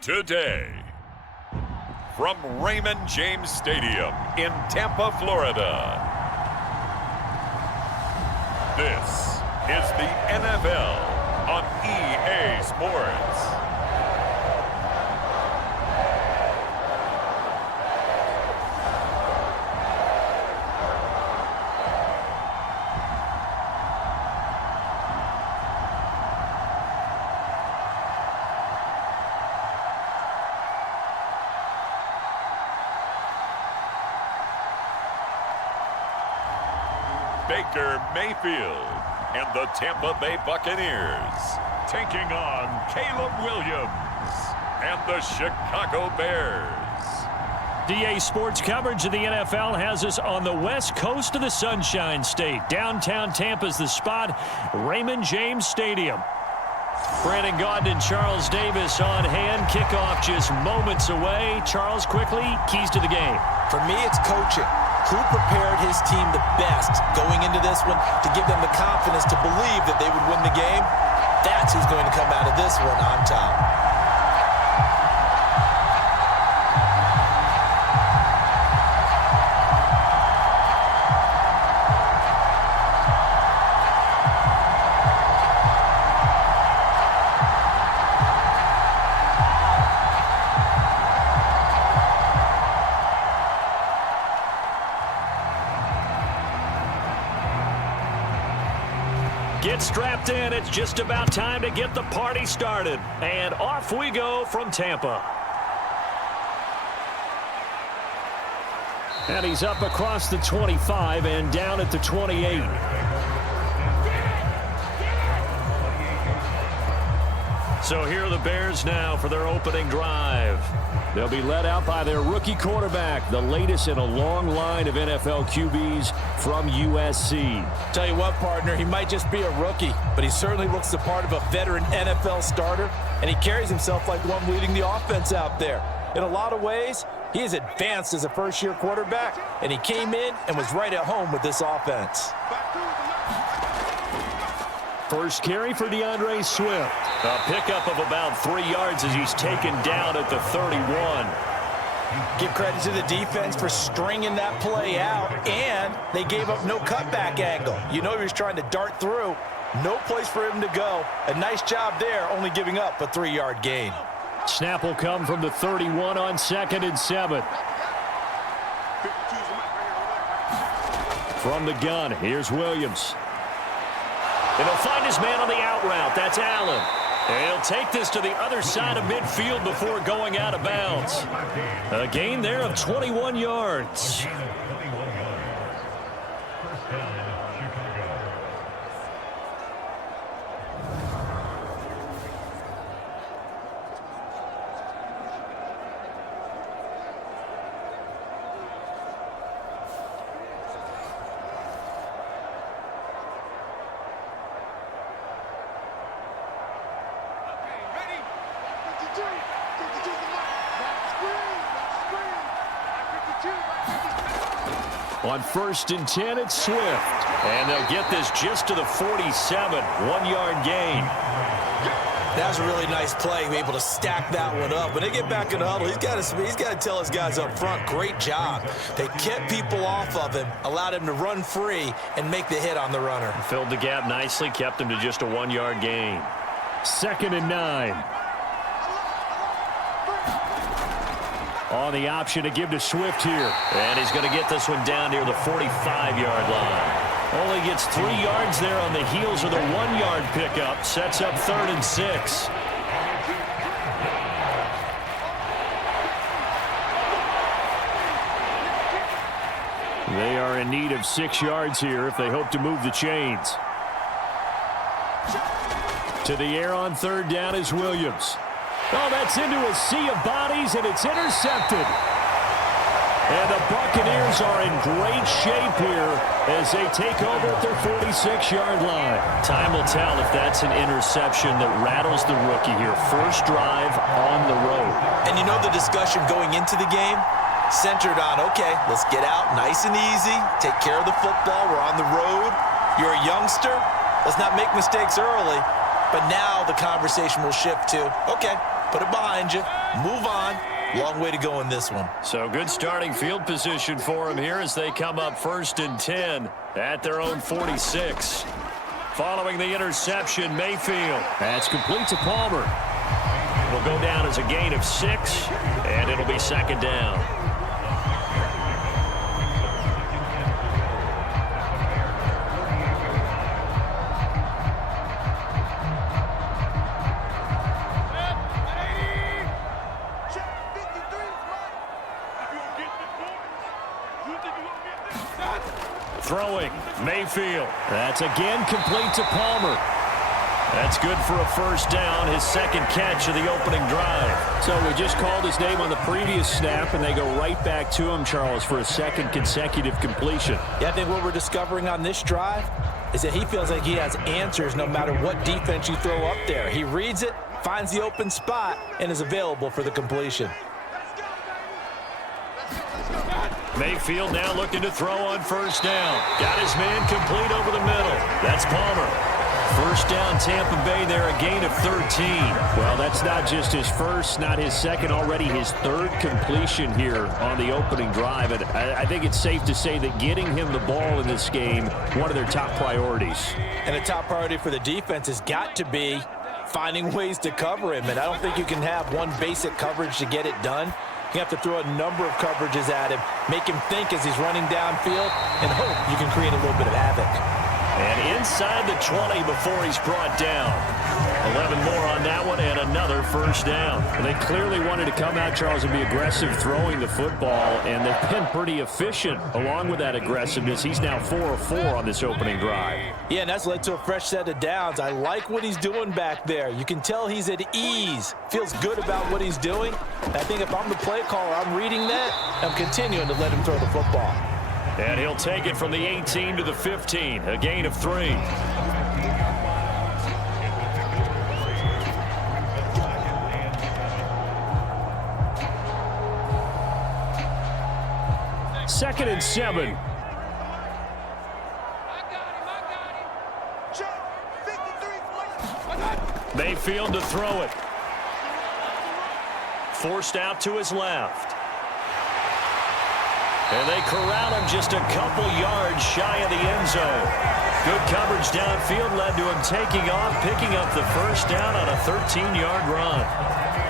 Today, from Raymond James Stadium in Tampa, Florida, this is the NFL on EA Sports. Baker Mayfield and the Tampa Bay Buccaneers taking on Caleb Williams and the Chicago Bears. EA Sports coverage of the NFL has us on the west coast of the Sunshine State. Downtown Tampa's the spot, Raymond James Stadium. Brandon Gaudin and Charles Davis on hand. Kickoff just moments away. Charles, quickly, keys to the game. For me, it's coaching. Who prepared his team the best going into this one to give them the confidence to believe that they would win the game? That's who's going to come out of this one on top. Get strapped in. It's just about time to get the party started. And off we go from Tampa. And he's up across the 25 and down at the 28. So here are the Bears now for their opening drive. They'll be led out by their rookie quarterback, the latest in a long line of NFL QBs from USC. Tell you what, partner, he might just be a rookie, but he certainly looks the part of a veteran NFL starter, and he carries himself like one leading the offense out there. In a lot of ways, he is advanced as a first-year quarterback, and he came in and was right at home with this offense. First carry for DeAndre Swift. A pickup of about 3 yards as he's taken down at the 31. Give credit to the defense for stringing that play out, and they gave up no cutback angle. You know he was trying to dart through. No place for him to go. A nice job there, only giving up a 3-yard gain. Snap will come from the 31 on 2nd and 7. From the gun, here's Williams. And he'll find his man on the out route. That's Allen. And he'll take this to the other side of midfield before going out of bounds. A gain there of 21 yards. On 1st and 10, it's Swift. And they'll get this just to the 47. 1-yard gain. That was a really nice play, able to stack that one up. When they get back in the huddle, he's got to tell his guys up front, great job. They kept people off of him, allowed him to run free, and make the hit on the runner. Filled the gap nicely, kept him to just a 1-yard gain. 2nd and 9. On the option to give to Swift here. And he's going to get this one down near the 45-yard line. Only gets 3 yards there on the heels of the 1-yard pickup. Sets up 3rd and 6. They are in need of 6 yards here if they hope to move the chains. To the air on 3rd down is Williams. Oh, that's into a sea of bodies, and it's intercepted. And the Buccaneers are in great shape here as they take over at their 46-yard line. Time will tell if that's an interception that rattles the rookie here. First drive on the road. And you know the discussion going into the game? Centered on, okay, let's get out nice and easy, take care of the football, we're on the road. You're a youngster, let's not make mistakes early. But now the conversation will shift to, okay, put it behind you, move on. Long way to go in this one. So good starting field position for him here as they come up 1st and 10 at their own 46. Following the interception, Mayfield. That's complete to Palmer. It'll go down as a gain of 6, and it'll be 2nd down. Throwing, Mayfield. That's again complete to Palmer. That's good for a 1st down, his 2nd catch of the opening drive. So we just called his name on the previous snap, and they go right back to him, Charles, for a 2nd consecutive completion. Yeah, I think what we're discovering on this drive is that he feels like he has answers no matter what defense you throw up there. He reads it, finds the open spot, and is available for the completion. Mayfield now looking to throw on 1st down. Got his man complete over the middle. That's Palmer. 1st down, Tampa Bay there, a gain of 13. Well, that's not just his first, not his second, already his 3rd completion here on the opening drive. And I think it's safe to say that getting him the ball in this game, one of their top priorities. And a top priority for the defense has got to be finding ways to cover him. And I don't think you can have one basic coverage to get it done. You have to throw a number of coverages at him, make him think as he's running downfield, and hope you can create a little bit of havoc. And inside the 20 before he's brought down. 11 more on that one and another 1st down. Well, they clearly wanted to come out, Charles, and be aggressive throwing the football, and they've been pretty efficient along with that aggressiveness. He's now 4 of 4 on this opening drive. Yeah, and that's led to a fresh set of downs. I like what he's doing back there. You can tell he's at ease, feels good about what he's doing. I think if I'm the play caller, I'm reading that, I'm continuing to let him throw the football. And he'll take it from the 18 to the 15, a gain of 3. Second and 7. Mayfield to throw it. Forced out to his left. And they corral him just a couple yards shy of the end zone. Good coverage downfield led to him taking off, picking up the 1st down on a 13-yard run.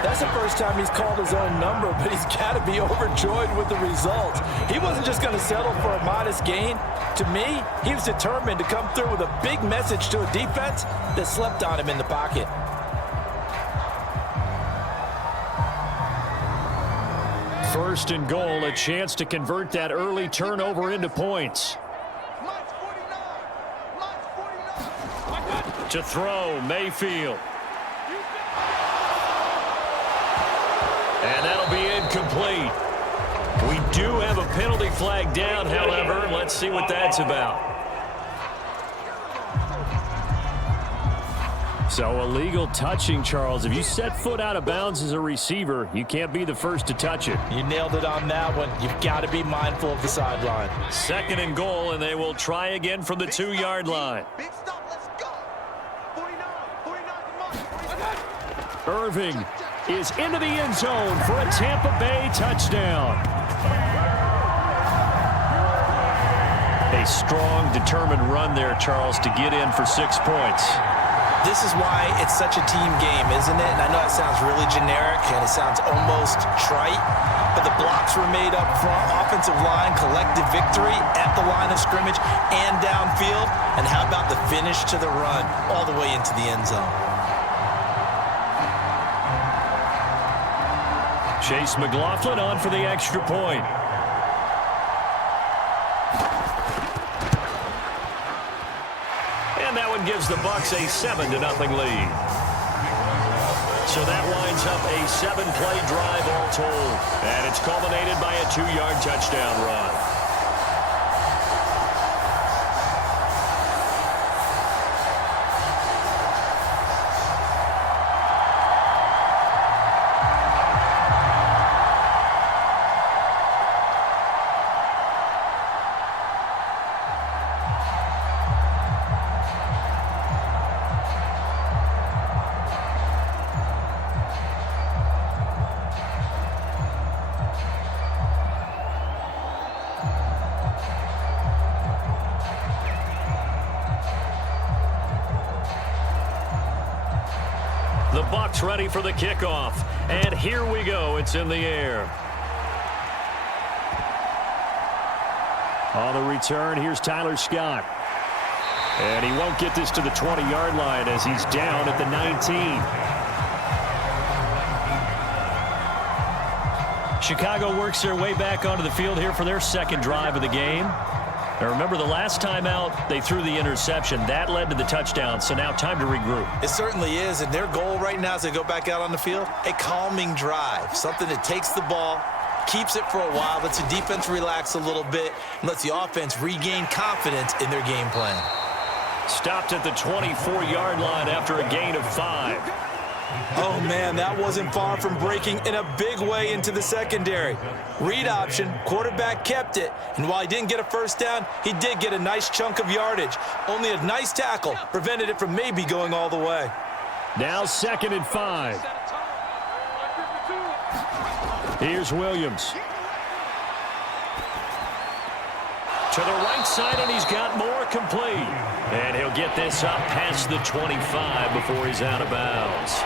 That's the first time he's called his own number, but he's got to be overjoyed with the results. He wasn't just going to settle for a modest gain. To me, he was determined to come through with a big message to a defense that slept on him in the pocket. First and goal, a chance to convert that early turnover into points. To throw, Mayfield. And that'll be incomplete. We do have a penalty flag down, however. Let's see what that's about. So illegal touching, Charles. If you set foot out of bounds as a receiver, you can't be the first to touch it. You nailed it on that one. You've got to be mindful of the sideline. 2nd and goal, and they will try again from the 2-yard line. Big stop, let's go. 49, Irving is into the end zone for a Tampa Bay touchdown. A strong, determined run there, Charles, to get in for 6 points. This is why it's such a team game, isn't it? And I know it sounds really generic and it sounds almost trite, but the blocks were made up front, offensive line, collective victory at the line of scrimmage and downfield. And how about the finish to the run all the way into the end zone? Chase McLaughlin on for the extra point. And that one gives the Bucs a 7-0 lead. So that winds up a 7-play drive all told. And it's culminated by a 2-yard touchdown run. The Bucs ready for the kickoff. And here we go. It's in the air. On the return, here's Tyler Scott. And he won't get this to the 20-yard line as he's down at the 19. Chicago works their way back onto the field here for their second drive of the game. Now remember, the last time out, they threw the interception. That led to the touchdown, so now time to regroup. It certainly is, and their goal right now as they go back out on the field, a calming drive, something that takes the ball, keeps it for a while, lets the defense relax a little bit, and lets the offense regain confidence in their game plan. Stopped at the 24-yard line after a gain of 5. Oh, man, that wasn't far from breaking in a big way into the secondary. Read option, quarterback kept it, and while he didn't get a first down, he did get a nice chunk of yardage. Only a nice tackle prevented it from maybe going all the way. Now 2nd and 5. Here's Williams. To the right side, and he's got more complete. And he'll get this up past the 25 before he's out of bounds.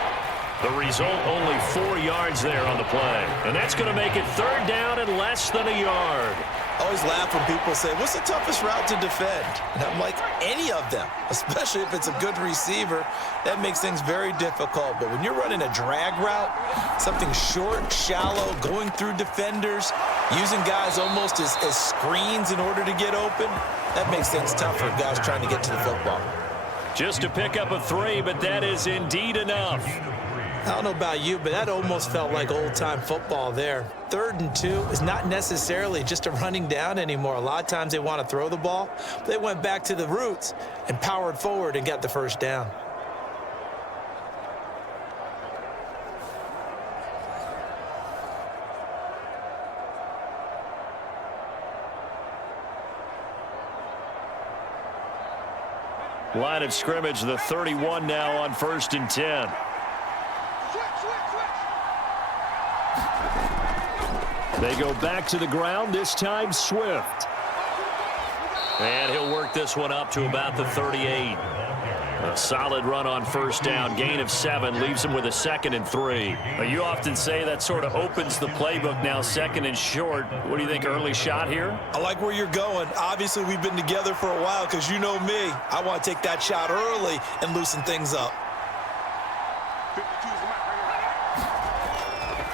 The result, only 4 yards there on the play. And that's going to make it 3rd down and less than a yard. I always laugh when people say, what's the toughest route to defend? And I'm like, any of them, especially if it's a good receiver. That makes things very difficult. But when you're running a drag route, something short, shallow, going through defenders, using guys almost as screens in order to get open, that makes things tougher, guys trying to get to the football. Just to pick up a 3, but that is indeed enough. I don't know about you, but that almost felt like old-time football there. 3rd and 2 is not necessarily just a running down anymore. A lot of times they want to throw the ball. They went back to the roots and powered forward and got the first down. Line of scrimmage, the 31 now on 1st and 10. They go back to the ground, this time Swift. And he'll work this one up to about the 38. A solid run on 1st down, gain of 7, leaves him with a 2nd and 3. You often say that sort of opens the playbook now, 2nd and short. What do you think, early shot here? I like where you're going. Obviously, we've been together for a while because you know me. I want to take that shot early and loosen things up.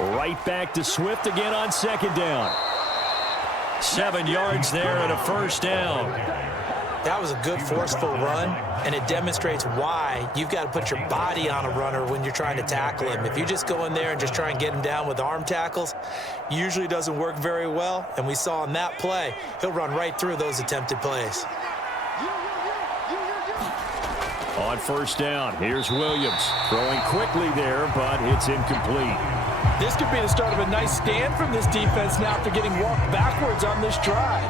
Right back to Swift again on 2nd down. 7 yards there and a 1st down. That was a good, forceful run, and it demonstrates why you've got to put your body on a runner when you're trying to tackle him. If you just go in there and just try and get him down with arm tackles, usually doesn't work very well, and we saw in that play, he'll run right through those attempted plays. On 1st down, here's Williams. Throwing quickly there, but it's incomplete. This could be the start of a nice stand from this defense now after getting walked backwards on this drive.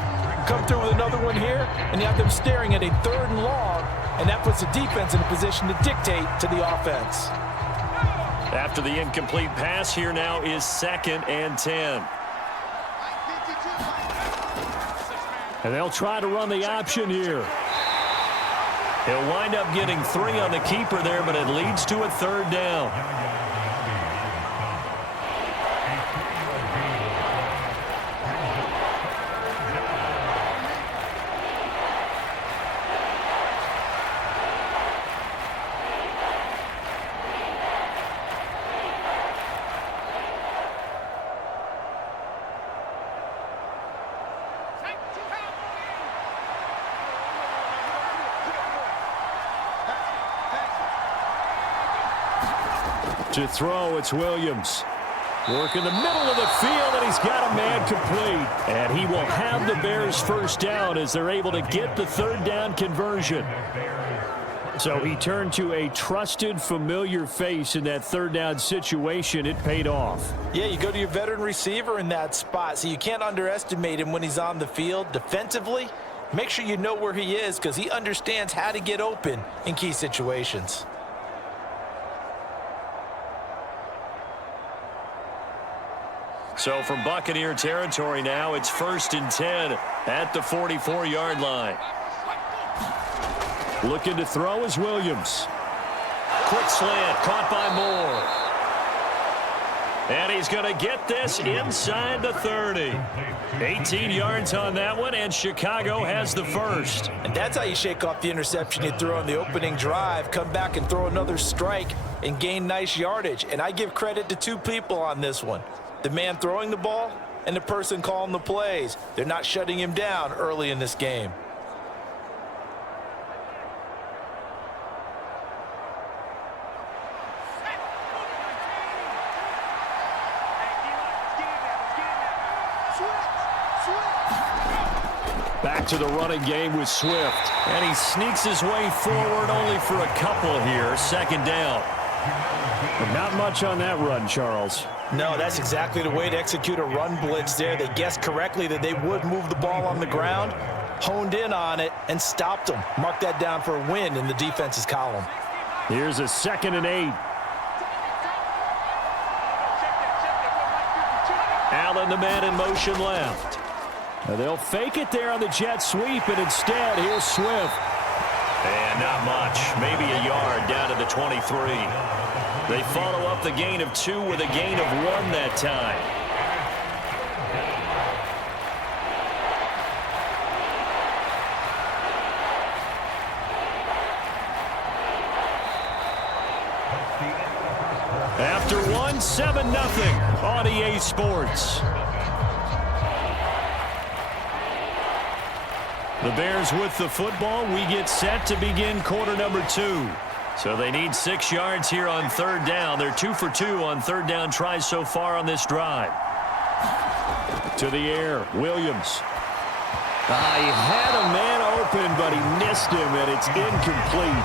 Come through with another one here, and you have them staring at a 3rd and long, and that puts the defense in a position to dictate to the offense. After the incomplete pass, here now is 2nd and 10. And they'll try to run the option here. He'll wind up getting 3 on the keeper there, but it leads to a 3rd down. To throw, it's Williams. Working the middle of the field, and he's got a man complete. And he will have the Bears' 1st down as they're able to get the 3rd down conversion. So he turned to a trusted, familiar face in that 3rd down situation. It paid off. Yeah, you go to your veteran receiver in that spot, so you can't underestimate him when he's on the field. Defensively, make sure you know where he is because he understands how to get open in key situations. So from Buccaneer territory now, it's 1st and 10 at the 44-yard line. Looking to throw is Williams. Quick slant, caught by Moore. And he's going to get this inside the 30. 18 yards on that one, and Chicago has the first. And that's how you shake off the interception you threw on the opening drive, come back and throw another strike and gain nice yardage. And I give credit to two people on this one. The man throwing the ball and the person calling the plays. They're not shutting him down early in this game. Back to the running game with Swift. And he sneaks his way forward only for a couple here. Second down. But not much on that run, Charles. No, that's exactly the way to execute a run blitz there. They guessed correctly that they would move the ball on the ground, honed in on it, and stopped them. Mark that down for a win in the defense's column. Here's a 2nd and 8. Allen, the man in motion left. Now they'll fake it there on the jet sweep, and instead, here's Swift. And not much. Maybe a yard down to the 23. They follow up the gain of 2 with a gain of 1 that time. After 1, 7-0 on EA Sports. The Bears with the football. We get set to begin quarter number 2. So they need 6 yards here on 3rd down. They're 2 for 2 on 3rd down tries so far on this drive. To the air, Williams. He had a man open, but he missed him, and it's incomplete.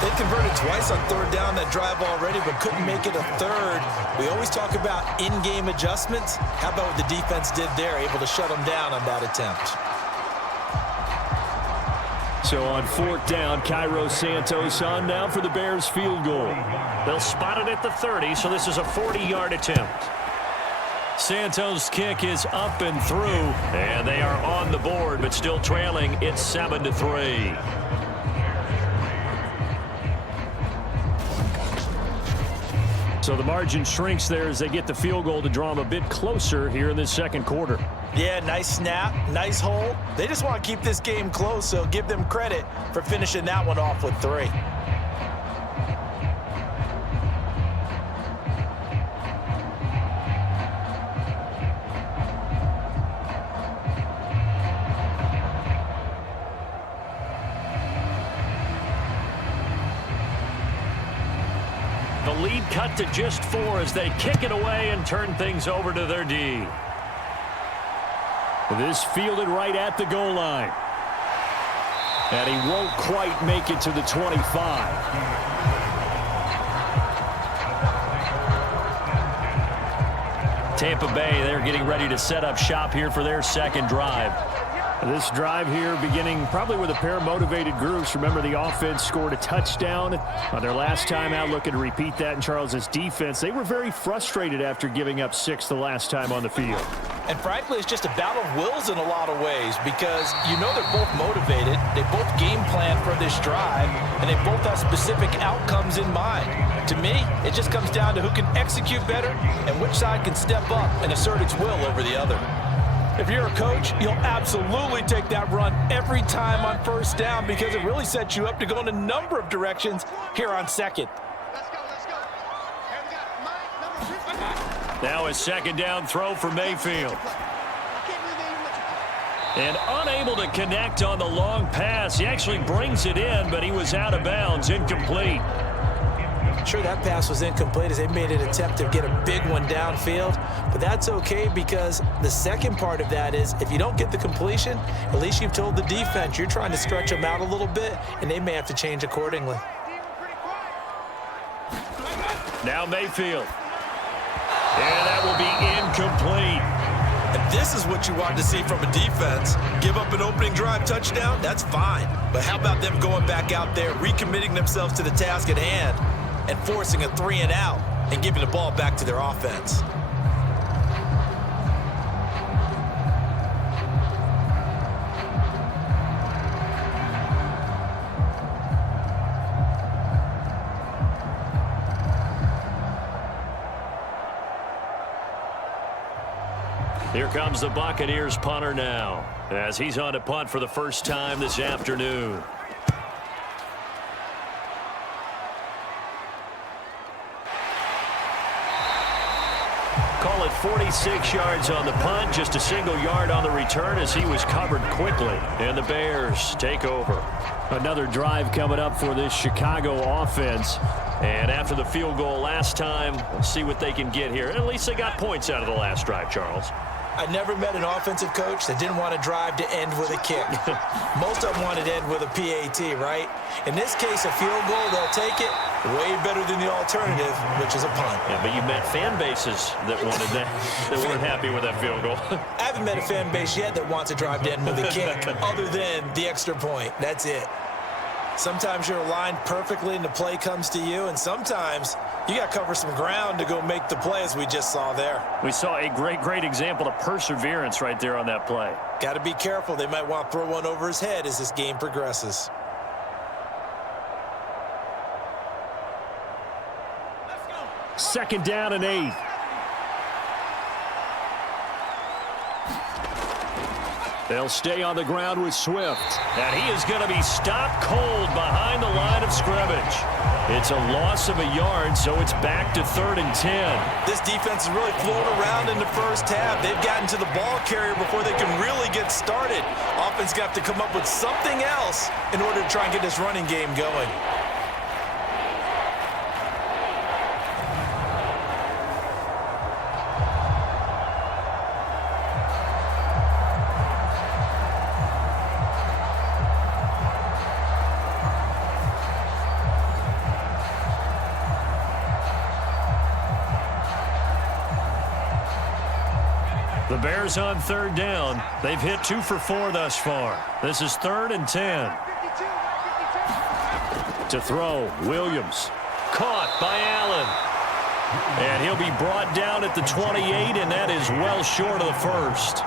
They converted twice on 3rd down that drive already, but couldn't make it a 3rd. We always talk about in-game adjustments. How about what the defense did there, able to shut them down on that attempt? So on 4th down, Cairo Santos on now for the Bears field goal. They'll spot it at the 30, so this is a 40-yard attempt. Santos' kick is up and through, and they are on the board, but still trailing. It's 7-3. So the margin shrinks there as they get the field goal to draw them a bit closer here in this second quarter. Yeah, nice snap, nice hole. They just want to keep this game close, so give them credit for finishing that one off with 3. The lead cut to just 4 as they kick it away and turn things over to their D. This fielded right at the goal line. And he won't quite make it to the 25. Tampa Bay, they're getting ready to set up shop here for their second drive. This drive here beginning probably with a pair of motivated groups. Remember, the offense scored a touchdown on their last time out, looking to repeat that in Charles's defense. They were very frustrated after giving up 6 the last time on the field. And frankly, it's just a battle of wills in a lot of ways because you know they're both motivated. They both game plan for this drive, and they both have specific outcomes in mind. To me, it just comes down to who can execute better and which side can step up and assert its will over the other. If you're a coach, you'll absolutely take that run every time on 1st down because it really sets you up to go in a number of directions here on 2nd. Let's go, let's go. Here we got Mike, number 3. Now a 2nd down throw for Mayfield. I can't believe they even let you play. And unable to connect on the long pass. He actually brings it in, but he was out of bounds, incomplete. Sure, that pass was incomplete as they made an attempt to get a big one downfield, but that's okay because the second part of that is if you don't get the completion, at least you've told the defense you're trying to stretch them out a little bit, and they may have to change accordingly. Now Mayfield. And that will be incomplete. And this is what you want to see from a defense. Give up an opening drive touchdown, that's fine. But how about them going back out there, recommitting themselves to the task at hand, and forcing a 3-and-out and giving the ball back to their offense. Here comes the Buccaneers punter now, as he's on to punt for the first time this afternoon. Call it 46 yards on the punt, just a single yard on the return as he was covered quickly. And the Bears take over. Another drive coming up for this Chicago offense. And after the field goal last time, we'll see what they can get here. At least they got points out of the last drive, Charles. I never met an offensive coach that didn't want to drive to end with a kick. Most of them wanted to end with a PAT, right? In this case, a field goal, they'll take it. Way better than the alternative, which is a punt. Yeah, but you met fan bases that wanted that, that weren't happy with that field goal. I haven't met a fan base yet that wants to drive to end with a kick, other than the extra point. That's it. Sometimes you're aligned perfectly and the play comes to you, and sometimes you got to cover some ground to go make the play, as we just saw there. We saw a great example of perseverance right there on that play. Got to be careful. They might want to throw one over his head as this game progresses. Second down and 8. They'll stay on the ground with Swift. And he is going to be stopped cold behind the line of scrimmage. It's a loss of a yard, so it's back to 3rd and 10. This defense is really floating around in the first half. They've gotten to the ball carrier before they can really get started. Offense got to come up with something else in order to try and get this running game going. The Bears on 3rd down. They've hit 2 for 4 thus far. This is 3rd and 10. To throw, Williams. Caught by Allen. And he'll be brought down at the 28, and that is well short of the first.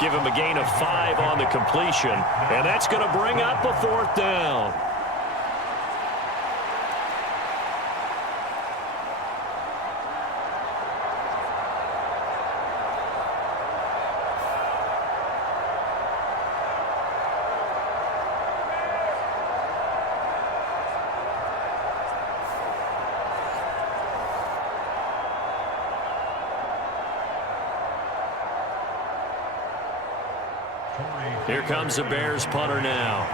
Give him a gain of 5 on the completion, and that's going to bring up a 4th down. Here comes the Bears punter now.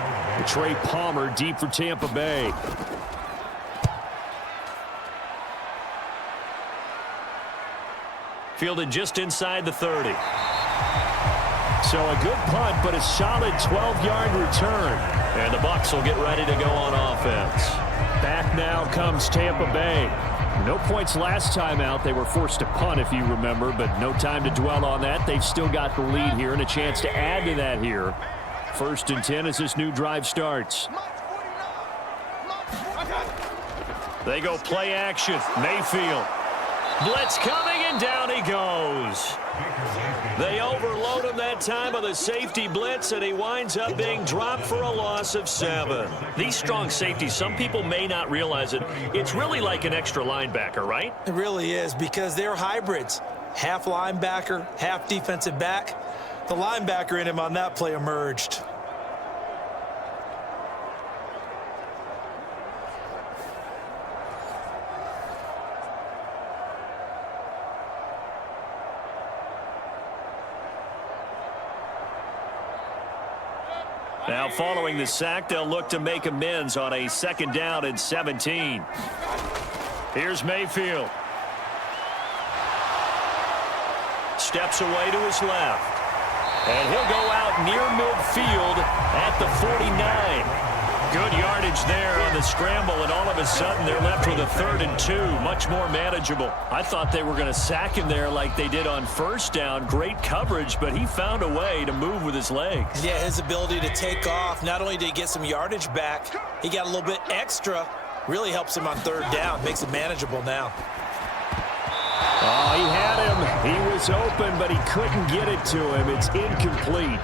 Trey Palmer deep for Tampa Bay. Fielded just inside the 30. So a good punt, but a solid 12-yard return. And the Bucs will get ready to go on offense. Back now comes Tampa Bay. No points last time out. They were forced to punt, if you remember, but no time to dwell on that. They've still got the lead here and a chance to add to that here. 1st and 10 as this new drive starts. They go play action. Mayfield. Blitz coming, and down he goes. They overload him that time with a safety blitz, and he winds up being dropped for a loss of 7. These strong safeties, some people may not realize it. It's really like an extra linebacker, right? It really is, because they're hybrids. Half linebacker, half defensive back. The linebacker in him on that play emerged. Now following the sack, they'll look to make amends on a 2nd down and 17. Here's Mayfield. Steps away to his left. And he'll go out near midfield at the 49. Good yardage there on the scramble, and all of a sudden they're left with a 3rd and 2, much more manageable. I thought they were going to sack him there like they did on 1st down. Great coverage, but he found a way to move with his legs. Yeah, his ability to take off, not only did he get some yardage back, he got a little bit extra. Really helps him on 3rd down, makes it manageable now. Oh, he had him. He was open, but he couldn't get it to him. It's incomplete.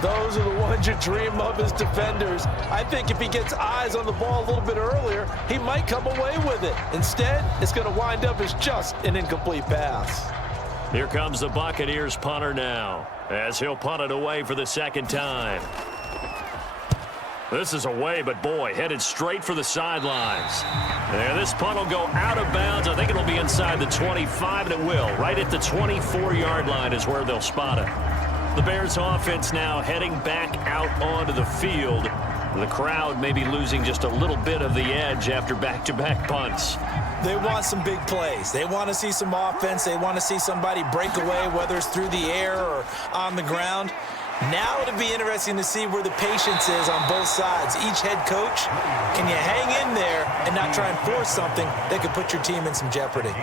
Those are the ones you dream of as defenders. I think if he gets eyes on the ball a little bit earlier, he might come away with it. Instead, it's going to wind up as just an incomplete pass. Here comes the Buccaneers punter now, as he'll punt it away for the second time. This is away, but boy, headed straight for the sidelines. And this punt will go out of bounds. I think it'll be inside the 25, and it will. Right at the 24-yard line is where they'll spot it. The Bears offense now heading back out onto the field. The crowd may be losing just a little bit of the edge after back-to-back punts. They want some big plays. They want to see some offense. They want to see somebody break away, whether it's through the air or on the ground. Now it'll be interesting to see where the patience is on both sides. Each head coach, can you hang in there and not try and force something that could put your team in some jeopardy?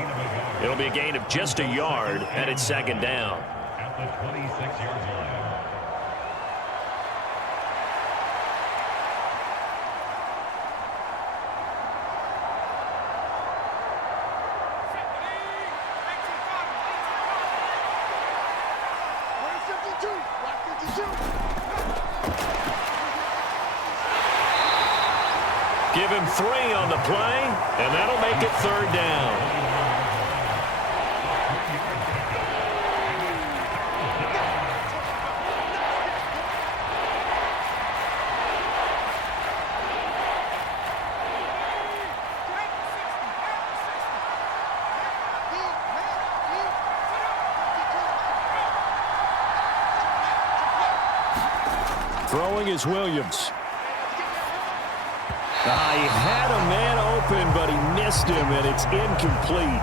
It'll be a gain of just a yard, and it's second down. At the 26-yard line. Give him 3 on the play, and that'll make it third down. Throwing is Williams. He had a man open, but he missed him, and it's incomplete.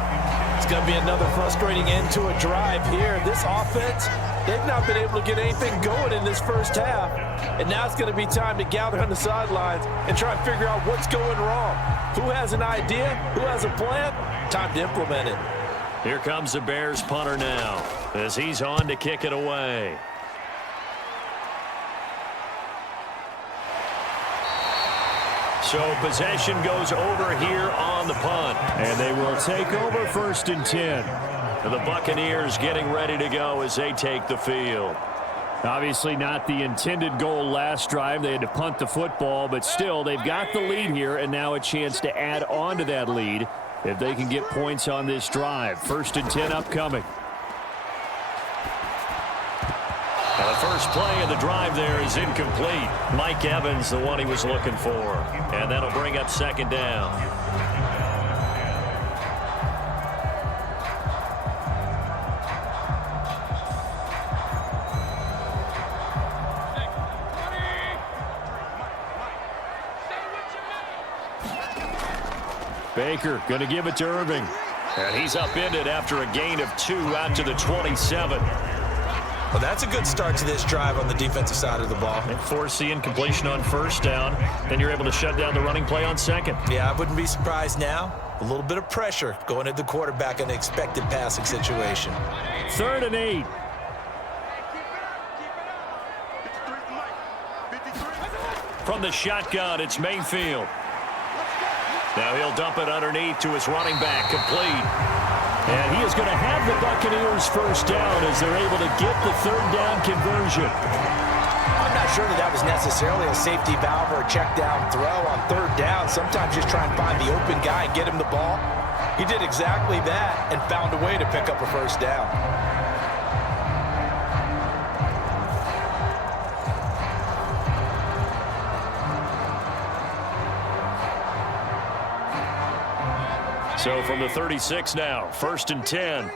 It's going to be another frustrating end to a drive here. This offense, they've not been able to get anything going in this first half. And now it's going to be time to gather on the sidelines and try and figure out what's going wrong. Who has an idea? Who has a plan? Time to implement it. Here comes the Bears punter now, as he's on to kick it away. So possession goes over here on the punt. And they will take over 1st and 10. The Buccaneers getting ready to go as they take the field. Obviously not the intended goal last drive. They had to punt the football, but still they've got the lead here, and now a chance to add on to that lead if they can get points on this drive. 1st and 10 upcoming. And the first play of the drive there is incomplete. Mike Evans, the one he was looking for. And that'll bring up second down. Baker going to give it to Irving. And he's upended after a gain of 2 out to the 27. Well, that's a good start to this drive on the defensive side of the ball. And force the incompletion on first down. Then you're able to shut down the running play on second. Yeah, I wouldn't be surprised now. A little bit of pressure going at the quarterback in an expected passing situation. 3rd and 8. From the shotgun, it's Mayfield. Now he'll dump it underneath to his running back, complete. And he is going to have the Buccaneers first down as they're able to get the 3rd down conversion. I'm not sure that was necessarily a safety valve or a check down throw on 3rd down. Sometimes just try and find the open guy and get him the ball. He did exactly that and found a way to pick up a first down. So from the 36 now, 1st and 10.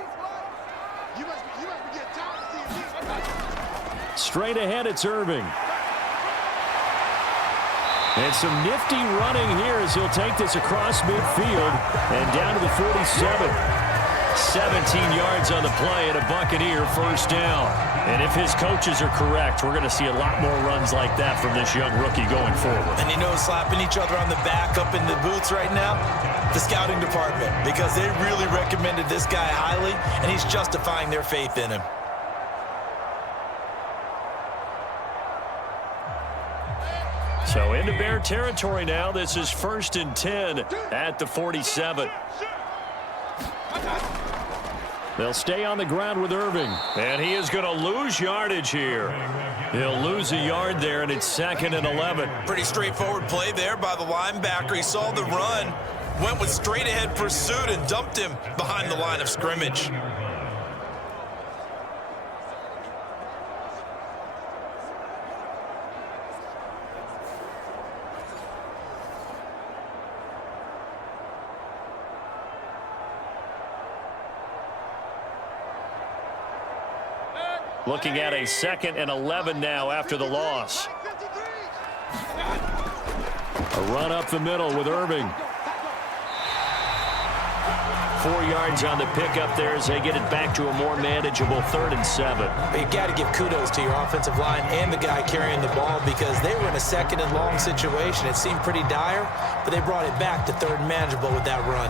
Straight ahead, it's Irving. And some nifty running here as he'll take this across midfield and down to the 47. 17 yards on the play and a Buccaneer first down. And if his coaches are correct, we're going to see a lot more runs like that from this young rookie going forward. And you know, slapping each other on the back up in the boots right now, the scouting department, because they really recommended this guy highly, and he's justifying their faith in him. So into Bear territory now. This is 1st and 10 at the 47. They'll stay on the ground with Irving. And he is going to lose yardage here. He'll lose a yard there, and it's 2nd and 11. Pretty straightforward play there by the linebacker. He saw the run, went with straight-ahead pursuit, and dumped him behind the line of scrimmage. Looking at a 2nd and 11 now after the loss. A run up the middle with Irving. 4 yards on the pickup there as they get it back to a more manageable 3rd and 7. You got to give kudos to your offensive line and the guy carrying the ball because they were in a 2nd and long situation. It seemed pretty dire, but they brought it back to 3rd and manageable with that run.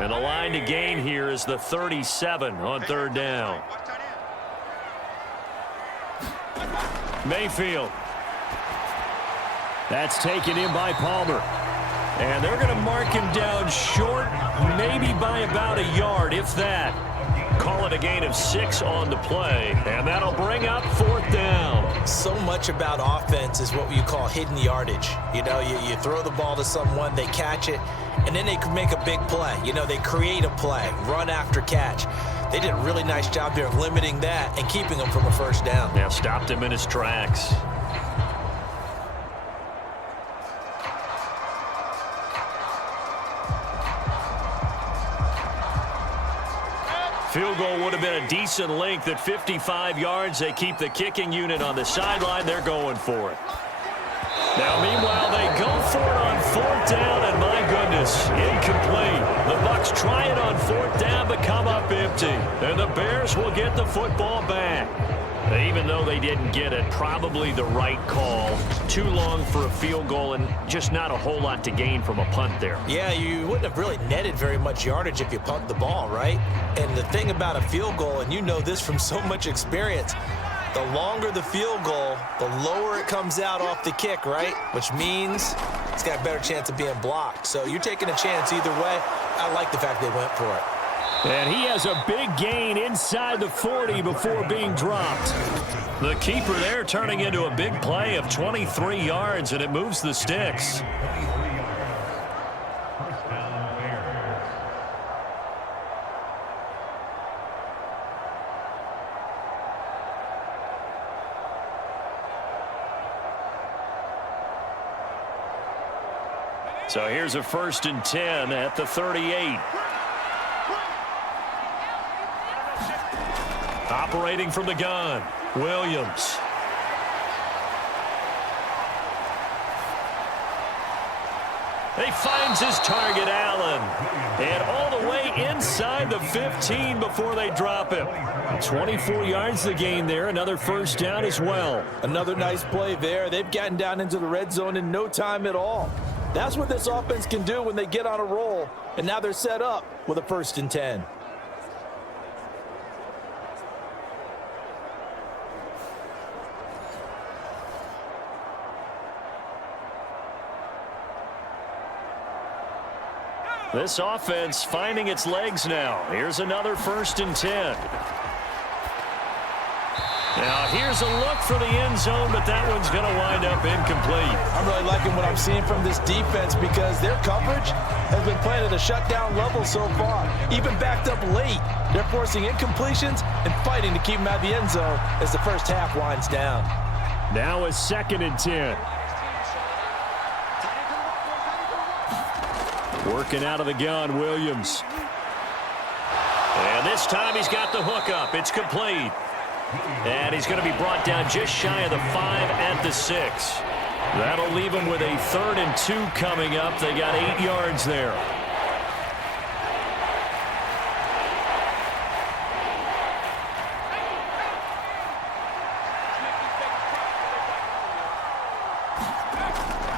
And the line to gain here is the 37 on 3rd down. Mayfield. That's taken in by Palmer. And they're going to mark him down short, maybe by about a yard, if that. Call it a gain of 6 on the play. And that'll bring up 4th down. So much about offense is what you call hidden yardage. You know, you throw the ball to someone, they catch it, and then they can make a big play. You know, they create a play, run after catch. They did a really nice job there of limiting that and keeping him from a 1st down. Now stopped him in his tracks. Field goal would have been a decent length at 55 yards. They keep the kicking unit on the sideline. They're going for it. Now, meanwhile, they go for it on 4th down, and my goodness, incomplete. The Bucs try it on 4th down, but come up empty. And the Bears will get the football back. Even though they didn't get it, probably the right call. Too long for a field goal and just not a whole lot to gain from a punt there. Yeah, you wouldn't have really netted very much yardage if you punt the ball, right? And the thing about a field goal, and you know this from so much experience, the longer the field goal, the lower it comes out off the kick, right? Which means it's got a better chance of being blocked. So you're taking a chance either way. I like the fact they went for it. And he has a big gain inside the 40 before being dropped. The keeper there turning into a big play of 23 yards, and it moves the sticks. So here's a 1st and 10 at the 38. Operating from the gun, Williams. He finds his target, Allen. And all the way inside the 15 before they drop him. 24 yards to gain there. Another 1st down as well. Another nice play there. They've gotten down into the red zone in no time at all. That's what this offense can do when they get on a roll. And now they're set up with a 1st and 10. This offense finding its legs now. Here's another 1st and 10. Now here's a look for the end zone, but that one's going to wind up incomplete. I'm really liking what I'm seeing from this defense because their coverage has been playing at a shutdown level so far. Even backed up late, they're forcing incompletions and fighting to keep them out of the end zone as the 1st half winds down. Now a 2nd and 10. Working out of the gun, Williams. And this time he's got the hook up. It's complete. And he's going to be brought down just shy of the 5 at the 6. That'll leave him with a 3rd and 2 coming up. They got 8 yards there.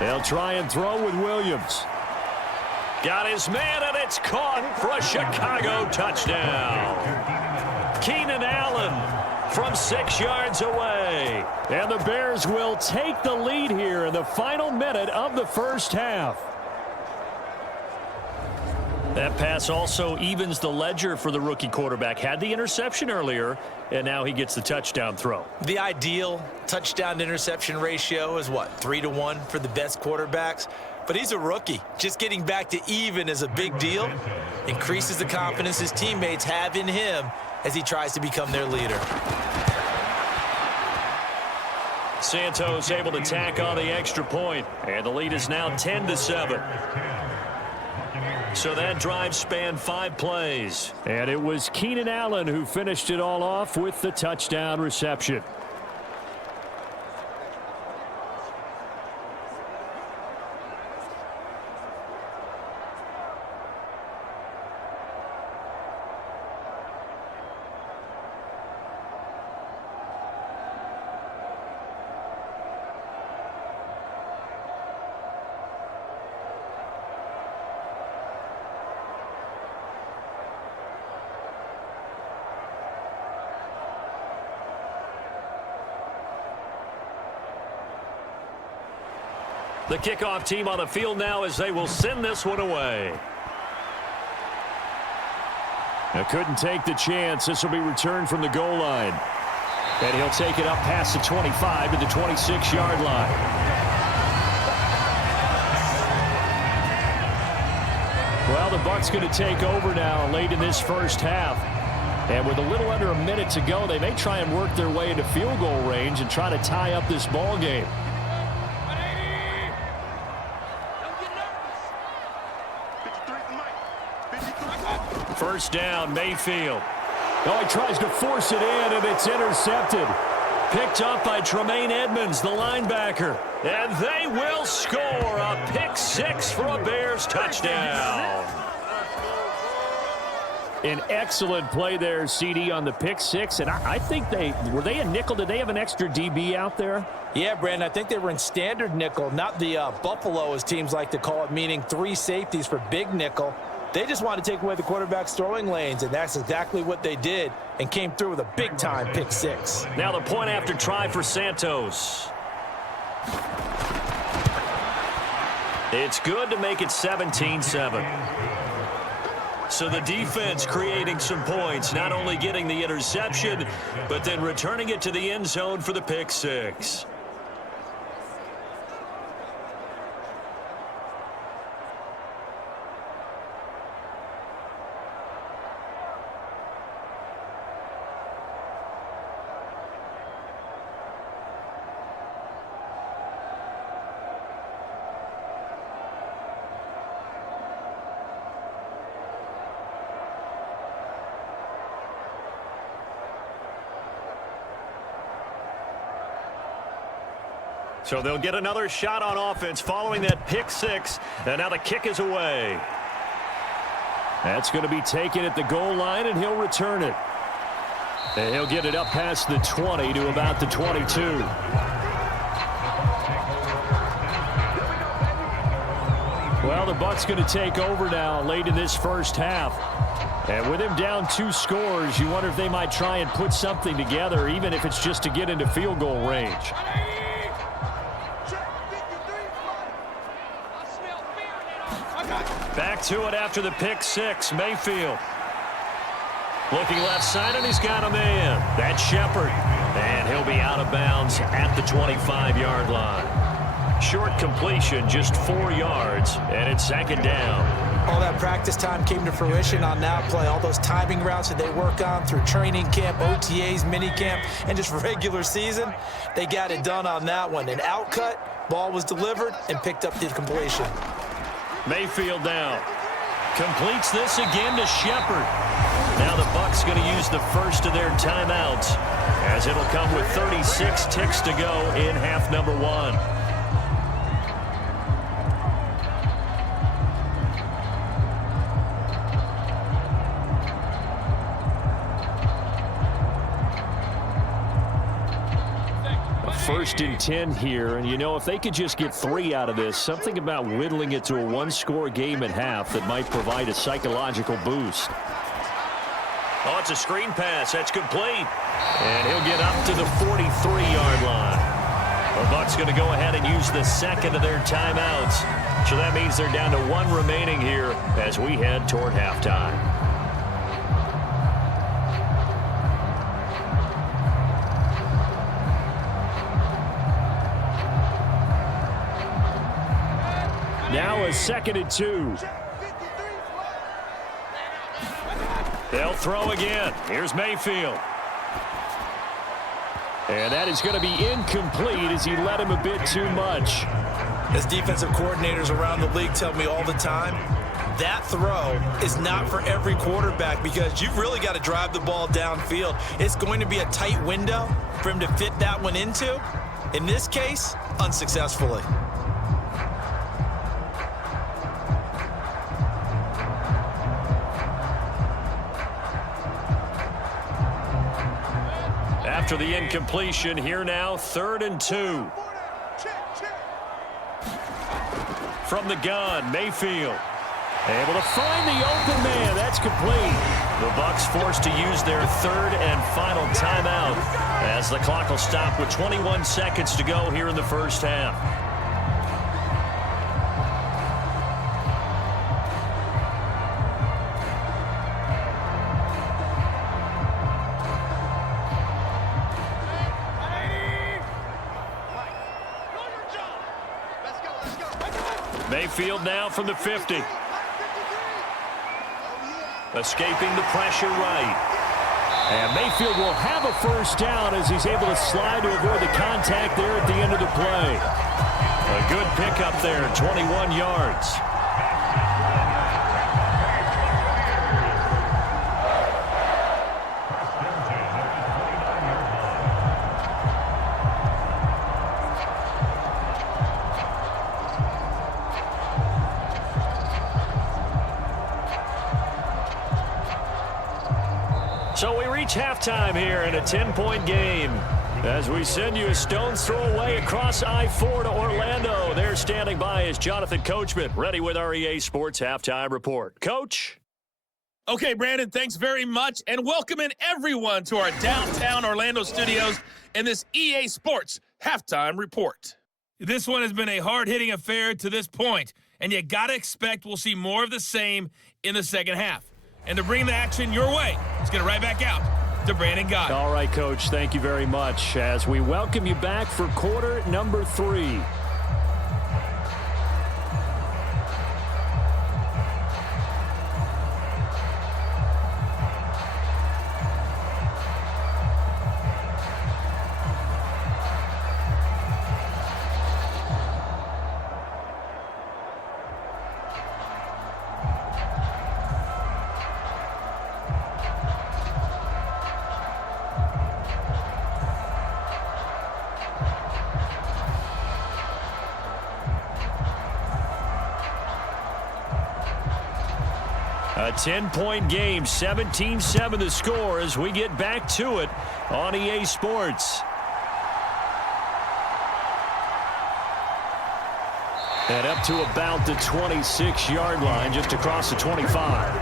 They'll try and throw with Williams. Got his man, and it's caught for a Chicago touchdown. Keenan Allen from 6 yards away. And the Bears will take the lead here in the final minute of the 1st half. That pass also evens the ledger for the rookie quarterback. Had the interception earlier, and now he gets the touchdown throw. The ideal touchdown-interception ratio is what, 3-to-1 for the best quarterbacks? But he's a rookie. Just getting back to even is a big deal. Increases the confidence his teammates have in him as he tries to become their leader. Santos able to tack on the extra point, and the lead is now 10-7. So that drive spanned 5 plays. And it was Keenan Allen who finished it all off with the touchdown reception. The kickoff team on the field now as they will send this one away. Couldn't take the chance. This will be returned from the goal line. And he'll take it up past the 25 to the 26-yard line. Well, the Bucs going to take over now late in this first half. And with a little under a minute to go, they may try and work their way into field goal range and try to tie up this ball game. First down, Mayfield. Oh, he tries to force it in, and it's intercepted. Picked up by Tremaine Edmonds, the linebacker. And they will score a pick-6 for a Bears touchdown. An excellent play there, CD, on the pick-6. And I think were they a nickel? Did they have an extra DB out there? Yeah, Brandon, I think they were in standard nickel, not the Buffalo, as teams like to call it, meaning 3 safeties for big nickel. They just wanted to take away the quarterback's throwing lanes, and that's exactly what they did and came through with a big-time pick-6. Now the point after try for Santos. It's good to make it 17-7. So the defense creating some points, not only getting the interception, but then returning it to the end zone for the pick-6. So they'll get another shot on offense following that pick-6, and now the kick is away. That's going to be taken at the goal line, and he'll return it. And he'll get it up past the 20 to about the 22. Well, the Bucs going to take over now late in this first half. And with him down 2 scores, you wonder if they might try and put something together, even if it's just to get into field goal range. Back to it after the pick-6, Mayfield. Looking left side, and he's got a man. That's Shepard. And he'll be out of bounds at the 25-yard line. Short completion, just 4 yards, and it's 2nd down. All that practice time came to fruition on that play. All those timing routes that they work on through training camp, OTAs, minicamp, and just regular season, they got it done on that one. An outcut, ball was delivered, and picked up the completion. Mayfield now. Completes this again to Shepard. Now the Bucs going to use the first of their timeouts, as it'll come with 36 ticks to go in half number 1. First and 10 here, and you know, if they could just get 3 out of this, something about whittling it to a 1-score game at half that might provide a psychological boost. Oh, it's a screen pass. That's complete. And he'll get up to the 43-yard line. The Bucs going to go ahead and use the second of their timeouts. So that means they're down to 1 remaining here as we head toward halftime. Now a 2nd and 2. They'll throw again. Here's Mayfield. And that is going to be incomplete as he led him a bit too much. As defensive coordinators around the league tell me all the time, that throw is not for every quarterback because you've really got to drive the ball downfield. It's going to be a tight window for him to fit that one into. In this case, unsuccessfully. After the incompletion, here now, 3rd and 2. From the gun, Mayfield. Able to find the open man. That's complete. The Bucs forced to use their 3rd and final timeout as the clock will stop with 21 seconds to go here in the first half. Mayfield now from the 50. Escaping the pressure right. And Mayfield will have a first down as he's able to slide to avoid the contact there at the end of the play. A good pickup there, 21 yards. So we reach halftime here in a 10-point game as we send you a stone's throw away across I-4 to Orlando. There standing by is Jonathan Coachman, ready with our EA Sports Halftime Report. Coach? Okay, Brandon, thanks very much, and welcoming everyone to our downtown Orlando studios in this EA Sports Halftime Report. This one has been a hard-hitting affair to this point, and you got to expect we'll see more of the same in the second half. And to bring the action your way, let's get it right back out to Brandon Gott. All right, Coach, thank you very much as we welcome you back for quarter number 3. A 10-point game, 17-7 the score as we get back to it on EA Sports. And up to about the 26-yard line, just across the 25.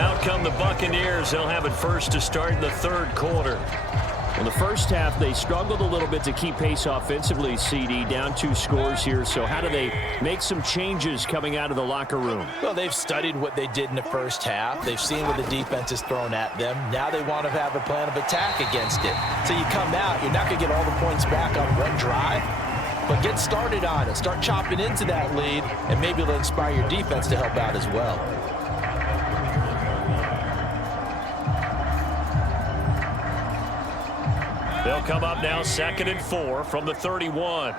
Out come the Buccaneers. They'll have it first to start the third quarter. Well, the first half, they struggled a little bit to keep pace offensively, CD, down 2 scores here. So how do they make some changes coming out of the locker room? Well, they've studied what they did in the first half. They've seen what the defense has thrown at them. Now they want to have a plan of attack against it. So you come out, you're not going to get all the points back on one drive, but get started on it. Start chopping into that lead, and maybe it'll inspire your defense to help out as well. They'll come up now 2nd and 4 from the 31.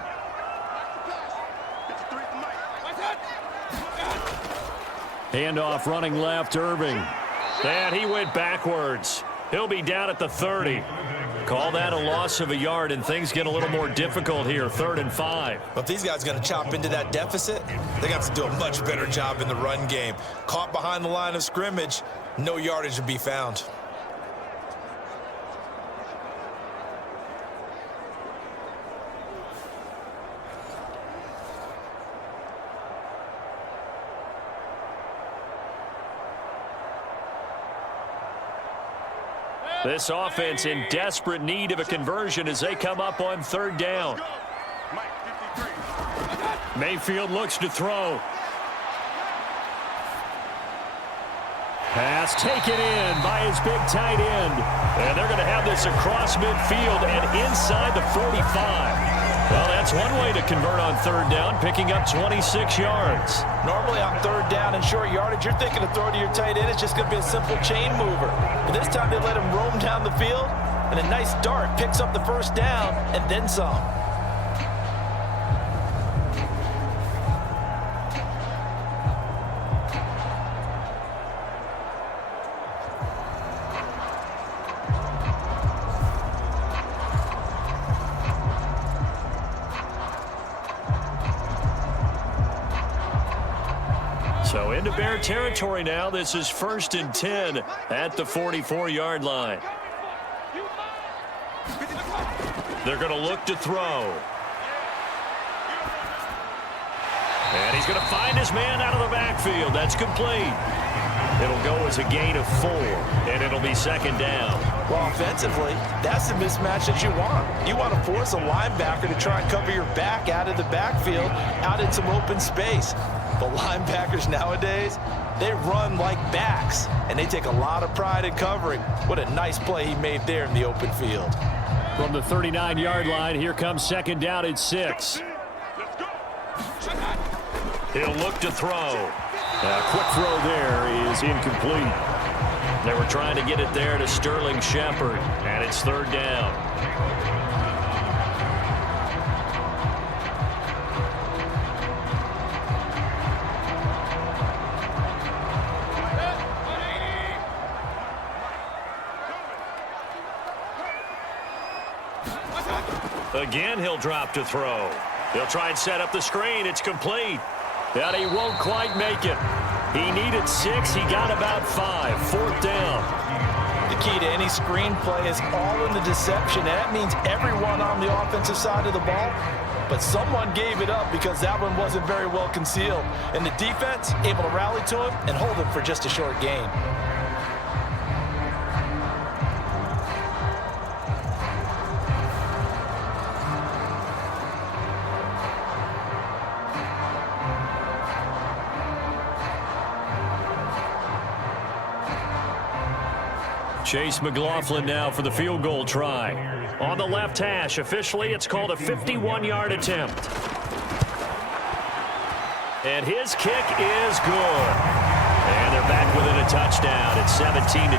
Handoff running left, Irving. And he went backwards. He'll be down at the 30. Call that a loss of a yard, and things get a little more difficult here, 3rd and 5. But if these guys are going to chop into that deficit, they got to do a much better job in the run game. Caught behind the line of scrimmage, no yardage to be found. This offense in desperate need of a conversion as they come up on 3rd down. Mayfield looks to throw. Pass taken in by his big tight end. And they're going to have this across midfield and inside the 45. Well, that's one way to convert on third down, picking up 26 yards. Normally on third down and short yardage, you're thinking to throw to your tight end. It's just going to be a simple chain mover. But this time they let him roam down the field, and a nice dart picks up the first down and then some. So into Bear territory now. This is 1st and 10 at the 44-yard line. They're going to look to throw. And he's going to find his man out of the backfield. That's complete. It'll go as a gain of 4, and it'll be 2nd down. Well, offensively, that's the mismatch that you want. You want to force a linebacker to try and cover your back out of the backfield, out in some open space. But linebackers nowadays, they run like backs, and they take a lot of pride in covering. What a nice play he made there in the open field. From the 39-yard line, here comes 2nd down at 6. He'll look to throw. A quick throw there is incomplete. They were trying to get it there to Sterling Shepard, and it's 3rd down. Again, he'll drop to throw. He'll try and set up the screen. It's complete. And he won't quite make it. He needed 6. He got about 5. 4th down. The key to any screen play is all in the deception. And that means everyone on the offensive side of the ball. But someone gave it up because that one wasn't very well concealed. And the defense able to rally to him and hold him for just a short gain. Chase McLaughlin now for the field goal try. On the left hash, officially it's called a 51-yard attempt. And his kick is good. And they're back within a touchdown. It's 17-10.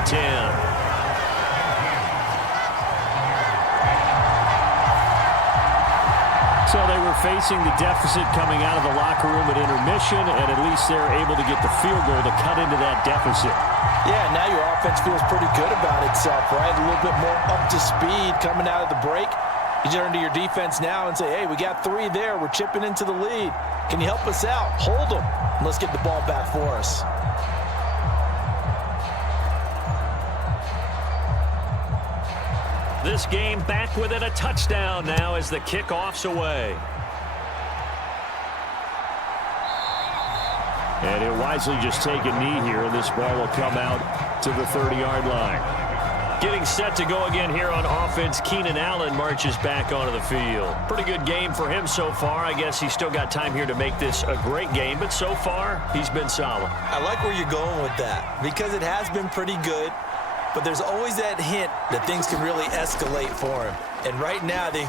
So they were facing the deficit coming out of the locker room at intermission, and at least they're able to get the field goal to cut into that deficit. Yeah, now your offense feels pretty good about itself, right? A little bit more up to speed coming out of the break. You turn to your defense now and say, hey, we got 3 there. We're chipping into the lead. Can you help us out? Hold them. And let's get the ball back for us. This game back within a touchdown now as the kickoff's away. And he'll wisely just take a knee here, and this ball will come out to the 30-yard line. Getting set to go again here on offense, Keenan Allen marches back onto the field. Pretty good game for him so far. I guess he's still got time here to make this a great game, but so far, he's been solid. I like where you're going with that because it has been pretty good, but there's always that hint that things can really escalate for him. And right now, they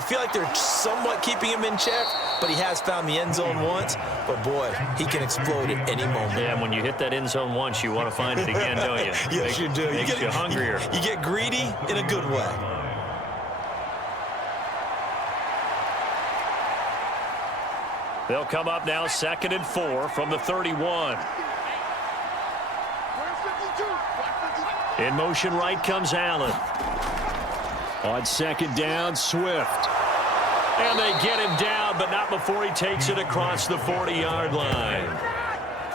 feel like they're somewhat keeping him in check, but he has found the end zone once. But, boy, he can explode at any moment. Yeah, and when you hit that end zone once, you want to find it again, don't you? Yes, you do. Makes you hungrier. You get greedy in a good way. They'll come up now 2nd and 4 from the 31. In motion right comes Allen. On 2nd down, Swift. And they get him down, but not before he takes it across the 40-yard line.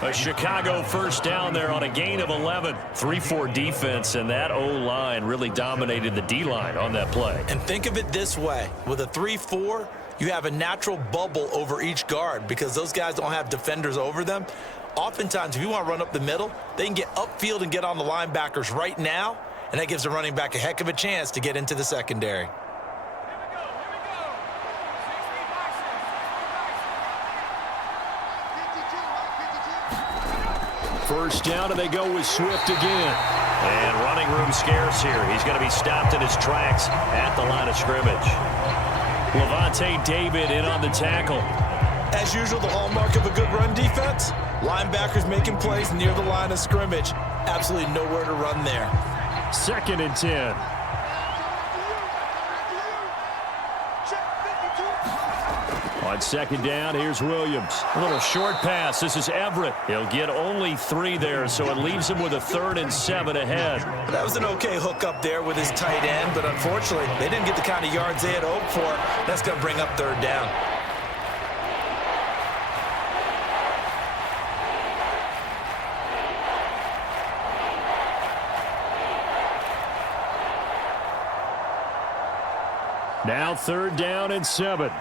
A Chicago 1st down there on a gain of 11. 3-4 defense, and that O-line really dominated the D-line on that play. And think of it this way. With a 3-4, you have a natural bubble over each guard because those guys don't have defenders over them. Oftentimes, if you want to run up the middle, they can get upfield and get on the linebackers right now, and that gives the running back a heck of a chance to get into the secondary. First down, and they go with Swift again. And running room scarce here. He's going to be stopped in his tracks at the line of scrimmage. Levante David in on the tackle. As usual, the hallmark of a good run defense, linebackers making plays near the line of scrimmage. Absolutely nowhere to run there. 2nd and 10. On 2nd down, here's Williams. A little short pass. This is Everett. He'll get only 3 there, so it leaves him with a 3rd and 7 ahead. That was an okay hook up there with his tight end, but unfortunately, they didn't get the kind of yards they had hoped for. That's going to bring up 3rd down. Now 3rd down and 7.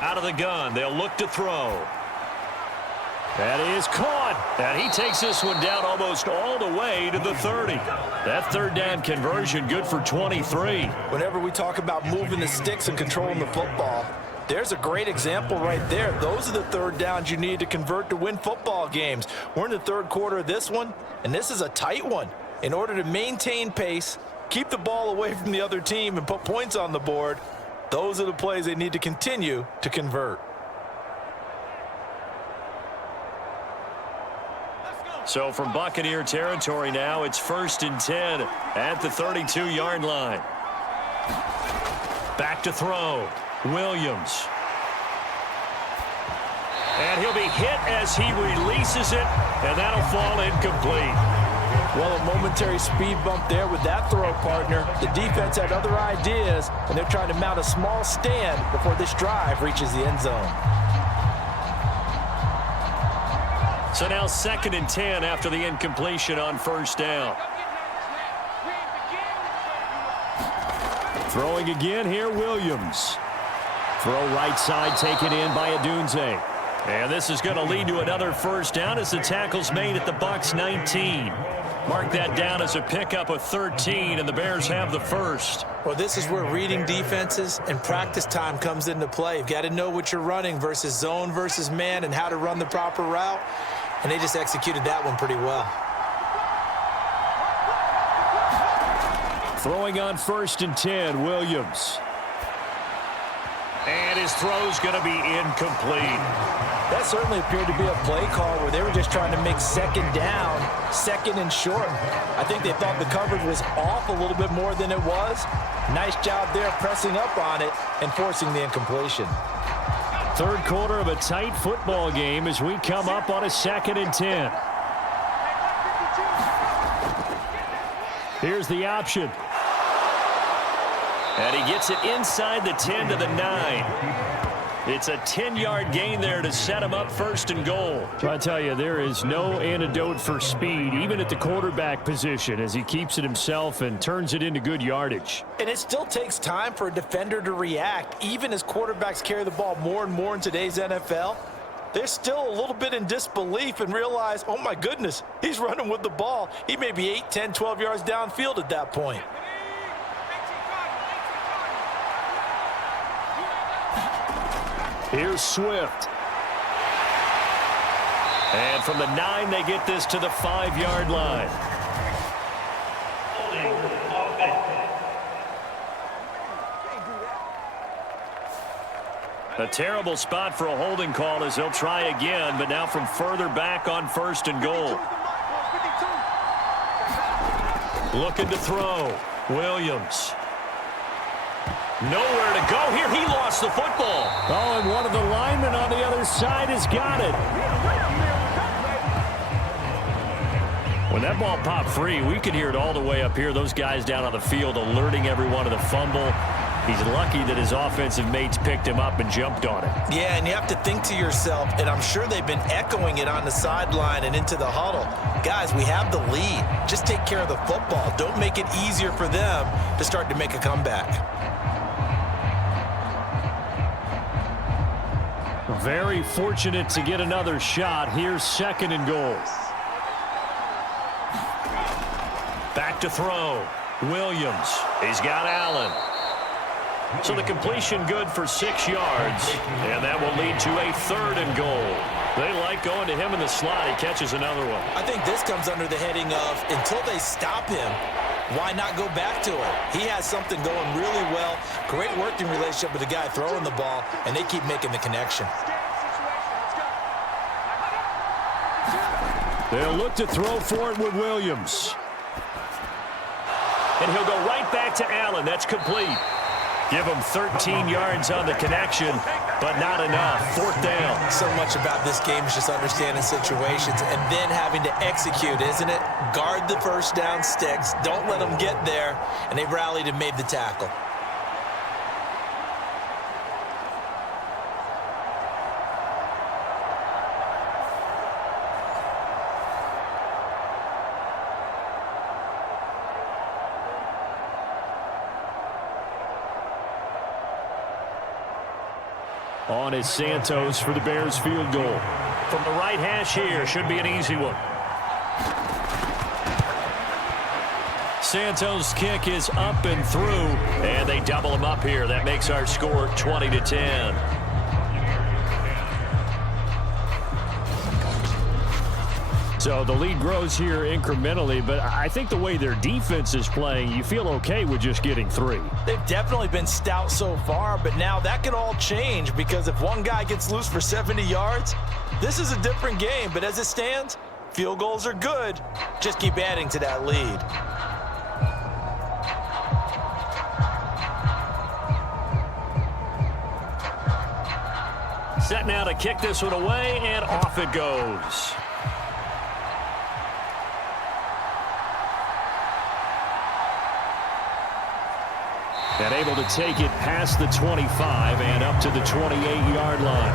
Out of the gun, they'll look to throw. That is caught. And he takes this one down almost all the way to the 30. That 3rd down conversion good for 23. Whenever we talk about moving the sticks and controlling the football, there's a great example right there. Those are the 3rd downs you need to convert to win football games. We're in the 3rd quarter of this one, and this is a tight one. In order to maintain pace, keep the ball away from the other team, and put points on the board, those are the plays they need to continue to convert. So from Buccaneer territory now, it's 1st and 10 at the 32-yard line. Back to throw. Williams. And he'll be hit as he releases it, and that'll fall incomplete. Well, a momentary speed bump there with that throw, partner. The defense had other ideas, and they're trying to mount a small stand before this drive reaches the end zone. So now 2nd and 10 after the incompletion on 1st down. Throwing again here, Williams. Throw right side taken in by Adunze. And this is going to lead to another 1st down as the tackle's made at the Bucs 19. Mark that down as a pickup of 13, and the Bears have the 1st. Well, this is where reading defenses and practice time comes into play. You've got to know what you're running versus zone versus man and how to run the proper route, and they just executed that one pretty well. Throwing on 1st and 10, Williams. And his throw's going to be incomplete. That certainly appeared to be a play call where they were just trying to make 2nd down, 2nd and short. I think they thought the coverage was off a little bit more than it was. Nice job there pressing up on it and forcing the incompletion. 3rd quarter of a tight football game as we come up on a 2nd and 10. Here's the option. And he gets it inside the 10 to the 9. It's a 10-yard gain there to set him up 1st and goal. So I tell you, there is no antidote for speed, even at the quarterback position, as he keeps it himself and turns it into good yardage. And it still takes time for a defender to react, even as quarterbacks carry the ball more and more in today's NFL. They're still a little bit in disbelief and realize, oh my goodness, he's running with the ball. He may be 8, 10, 12 yards downfield at that point. Here's Swift. And from the 9, they get this to the 5-yard line. A terrible spot for a holding call as they'll try again, but now from further back on 1st and goal. Looking to throw. Williams. Nowhere to go here. He lost the football. Oh, and one of the linemen on the other side has got it. When that ball popped free, we could hear it all the way up here. Those guys down on the field alerting everyone of the fumble. He's lucky that his offensive mates picked him up and jumped on it. Yeah, and you have to think to yourself, and I'm sure they've been echoing it on the sideline and into the huddle. Guys, we have the lead. Just take care of the football. Don't make it easier for them to start to make a comeback. Very fortunate to get another shot. Here's 2nd and goal. Back to throw. Williams. He's got Allen. So the completion good for 6 yards, and that will lead going to a 3rd and goal. They like going to him in the slot. He catches another one. I think this comes under the heading of until they stop him, why not go back to it? He has something going really well. Great working relationship with the guy throwing the ball, and they keep making the connection. They'll look to throw for it with Williams. And he'll go right back to Allen. That's complete. Give him 13 yards on the connection, but not enough. 4th down. So much about this game is just understanding situations and then having to execute, isn't it? Guard the first down sticks. Don't let them get there. And they rallied and made the tackle. On is Santos for the Bears field goal. From the right hash here, should be an easy one. Santos' kick is up and through, and they double him up here. That makes our score 20-10. So the lead grows here incrementally, but I think the way their defense is playing, you feel okay with just getting 3. They've definitely been stout so far, but now that can all change because if one guy gets loose for 70 yards, this is a different game. But as it stands, field goals are good. Just keep adding to that lead. Set now to kick this one away, and off it goes. And able to take it past the 25 and up to the 28-yard line.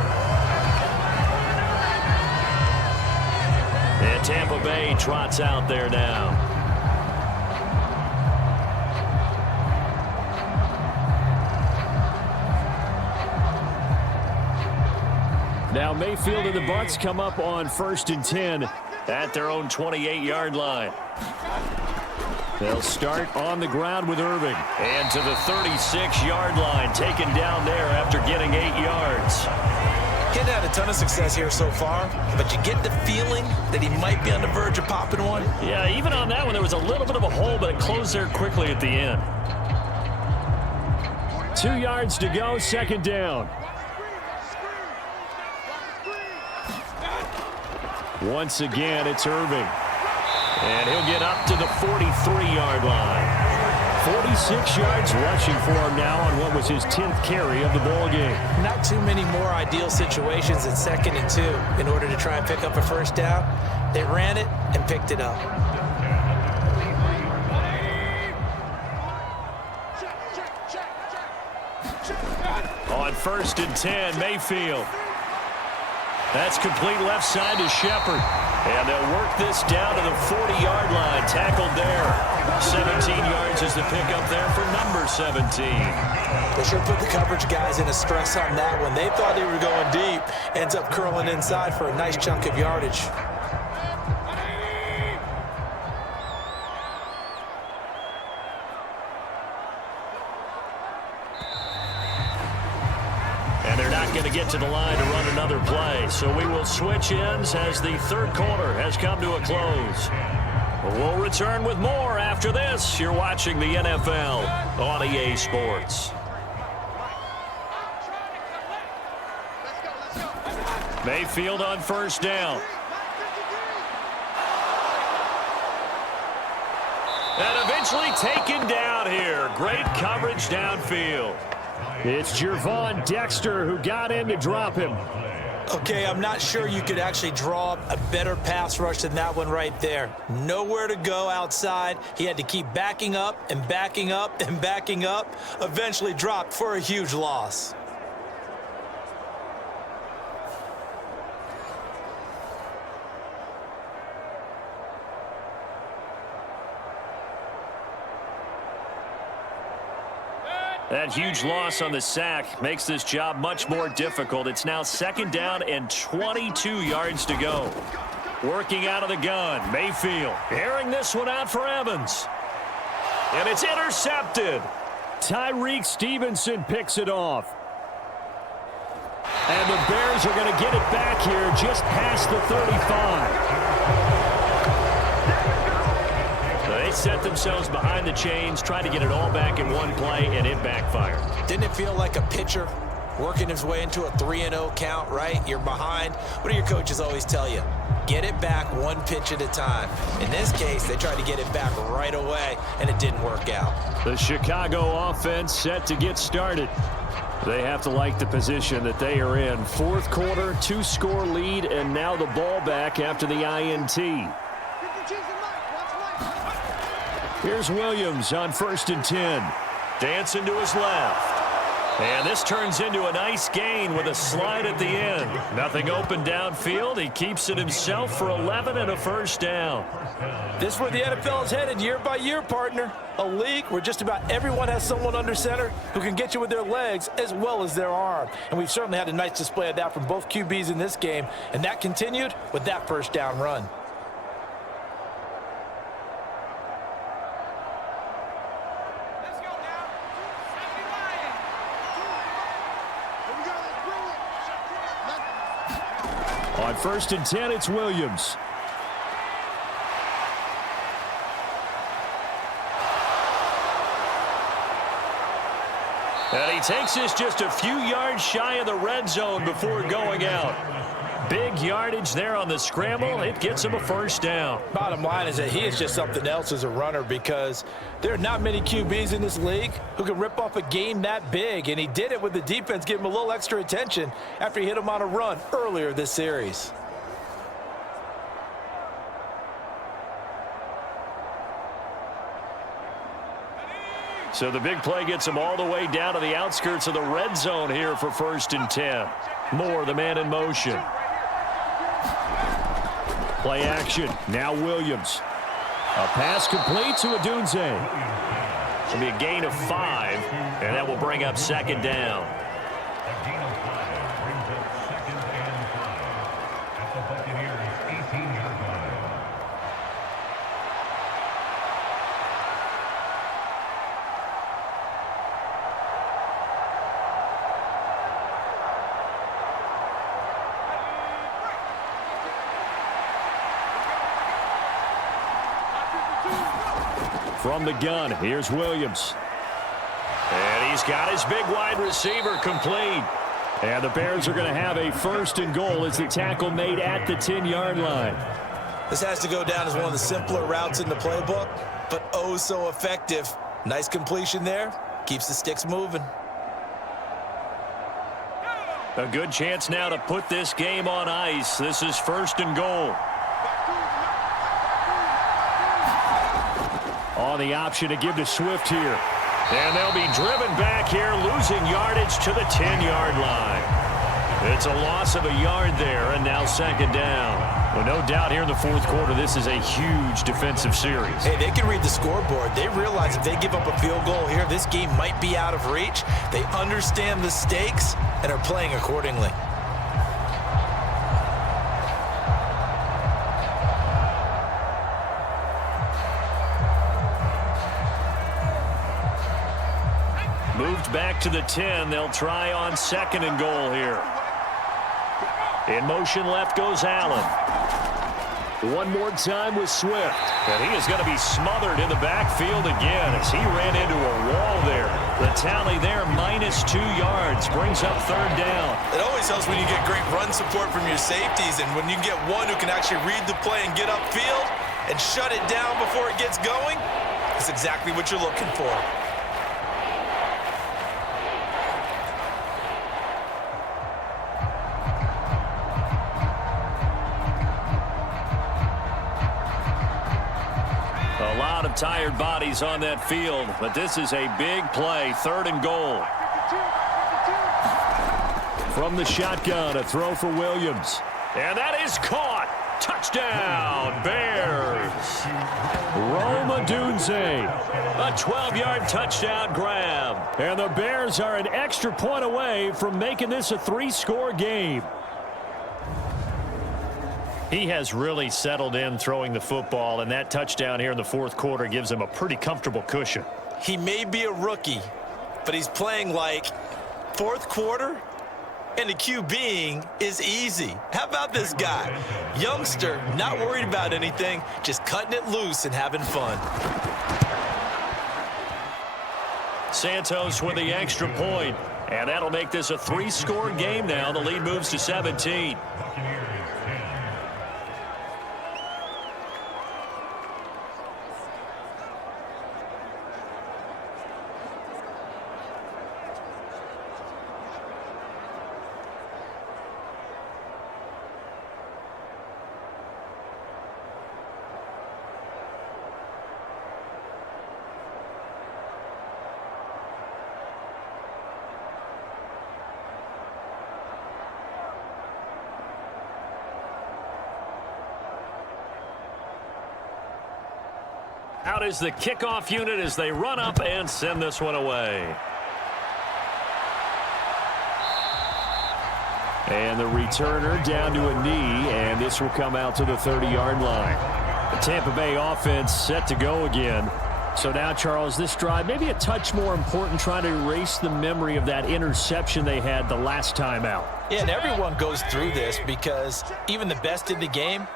And Tampa Bay trots out there now. Now Mayfield and the Bucs come up on 1st and 10 at their own 28-yard line. They'll start on the ground with Irving. And to the 36-yard line, taken down there after getting 8 yards. Getting had a ton of success here so far, but you get the feeling that he might be on the verge of popping one. Yeah, even on that one, there was a little bit of a hole, but it closed there quickly at the end. 2 yards to go, 2nd down. Once again, it's Irving. And he'll get up to the 43-yard line. 46 yards rushing for him now on what was his 10th carry of the ball game. Not too many more ideal situations than 2nd and 2 in order to try and pick up a first down. They ran it and picked it up. On 1st and 10, Mayfield. That's complete left side to Shepard. And they'll work this down to the 40-yard line. Tackled there. 17 yards is the pickup there for number 17. They sure put the coverage guys in a stress on that one. They thought they were going deep. Ends up curling inside for a nice chunk of yardage. Going to get to the line to run another play. So we will switch ends as the 3rd quarter has come to a close. We'll return with more after this. You're watching the NFL on EA Sports. Mayfield on 1st down. And eventually taken down here. Great coverage downfield. It's Gervon Dexter who got in to drop him. Okay, I'm not sure you could actually draw a better pass rush than that one right there. Nowhere to go outside. He had to keep backing up and backing up and backing up. Eventually dropped for a huge loss. That huge loss on the sack makes this job much more difficult. It's now 2nd down and 22 yards to go. Working out of the gun, Mayfield airing this one out for Evans. And it's intercepted. Tyreek Stevenson picks it off. And the Bears Bears are going to get it back here just past the 35. So they set themselves behind the chains, tried to get it all back in one play, and it backfired. Didn't it feel like a pitcher working his way into a 3-0 count, right? You're behind. What do your coaches always tell you? Get it back one pitch at a time. In this case, they tried to get it back right away, and it didn't work out. The Chicago offense set to get started. They have to like the position that they are in. Fourth quarter, 2-score lead, and now the ball back after the INT. Here's Williams on 1st and 10. Dancing to his left. And this turns into a nice gain with a slide at the end. Nothing open downfield. He keeps it himself for 11 and a first down. This is where the NFL is headed year by year, partner. A league where just about everyone has someone under center who can get you with their legs as well as their arm. And we've certainly had a nice display of that from both QBs in this game. And that continued with that first down run. On 1st and 10, it's Williams. And he takes this just a few yards shy of the red zone before going out. Big yardage there on the scramble. It gets him a first down. Bottom line is that he is just something else as a runner because there are not many QBs in this league who can rip off a game that big, and he did it with the defense giving him a little extra attention after he hit him on a run earlier this series. So the big play gets him all the way down to the outskirts of the red zone here for 1st and 10. Moore, the man in motion. Play action. Now Williams. A pass complete to Odunze. It'll be a gain of 5, and that will bring up 2nd down. At the Buccaneers 18-yard line. From the gun, here's Williams. And he's got his big wide receiver complete. And the Bears are going to have a 1st and goal as the tackle made at the 10-yard line. This has to go down as one of the simpler routes in the playbook, but oh so effective. Nice completion there. Keeps the sticks moving. A good chance now to put this game on ice. This is 1st and goal. On the option to give to Swift here. And they'll be driven back here, losing yardage to the 10-yard line. It's a loss of a yard there, and now 2nd down. Well, no doubt here in the 4th quarter, this is a huge defensive series. Hey, they can read the scoreboard. They realize if they give up a field goal here, this game might be out of reach. They understand the stakes and are playing accordingly. Moved back to the 10. They'll try on 2nd and goal here. In motion left goes Allen. One more time with Swift. And he is going to be smothered in the backfield again as he ran into a wall there. The tally there, -2 yards, brings up 3rd down. It always helps when you get great run support from your safeties, and when you get one who can actually read the play and get upfield and shut it down before it gets going, that's exactly what you're looking for. A lot of tired bodies on that field, but this is a big play, 3rd and goal. From the shotgun, a throw for Williams. And that is caught. Touchdown, Bears. Rome Odunze, a 12-yard touchdown grab. And the Bears are an extra point away from making this a 3-score game. He has really settled in throwing the football, and that touchdown here in the 4th quarter gives him a pretty comfortable cushion. He may be a rookie, but he's playing like 4th quarter And the QBing is easy. How about this guy? Youngster, not worried about anything, just cutting it loose and having fun. Santos with the extra point. And that'll make this a 3-score game now. The lead moves to 17. Out is the kickoff unit as they run up and send this one away. And the returner down to a knee, and this will come out to the 30-yard line. The Tampa Bay offense set to go again. So now, Charles, this drive maybe a touch more important, trying to erase the memory of that interception they had the last time out. Yeah, and everyone goes through this because even the best in the game,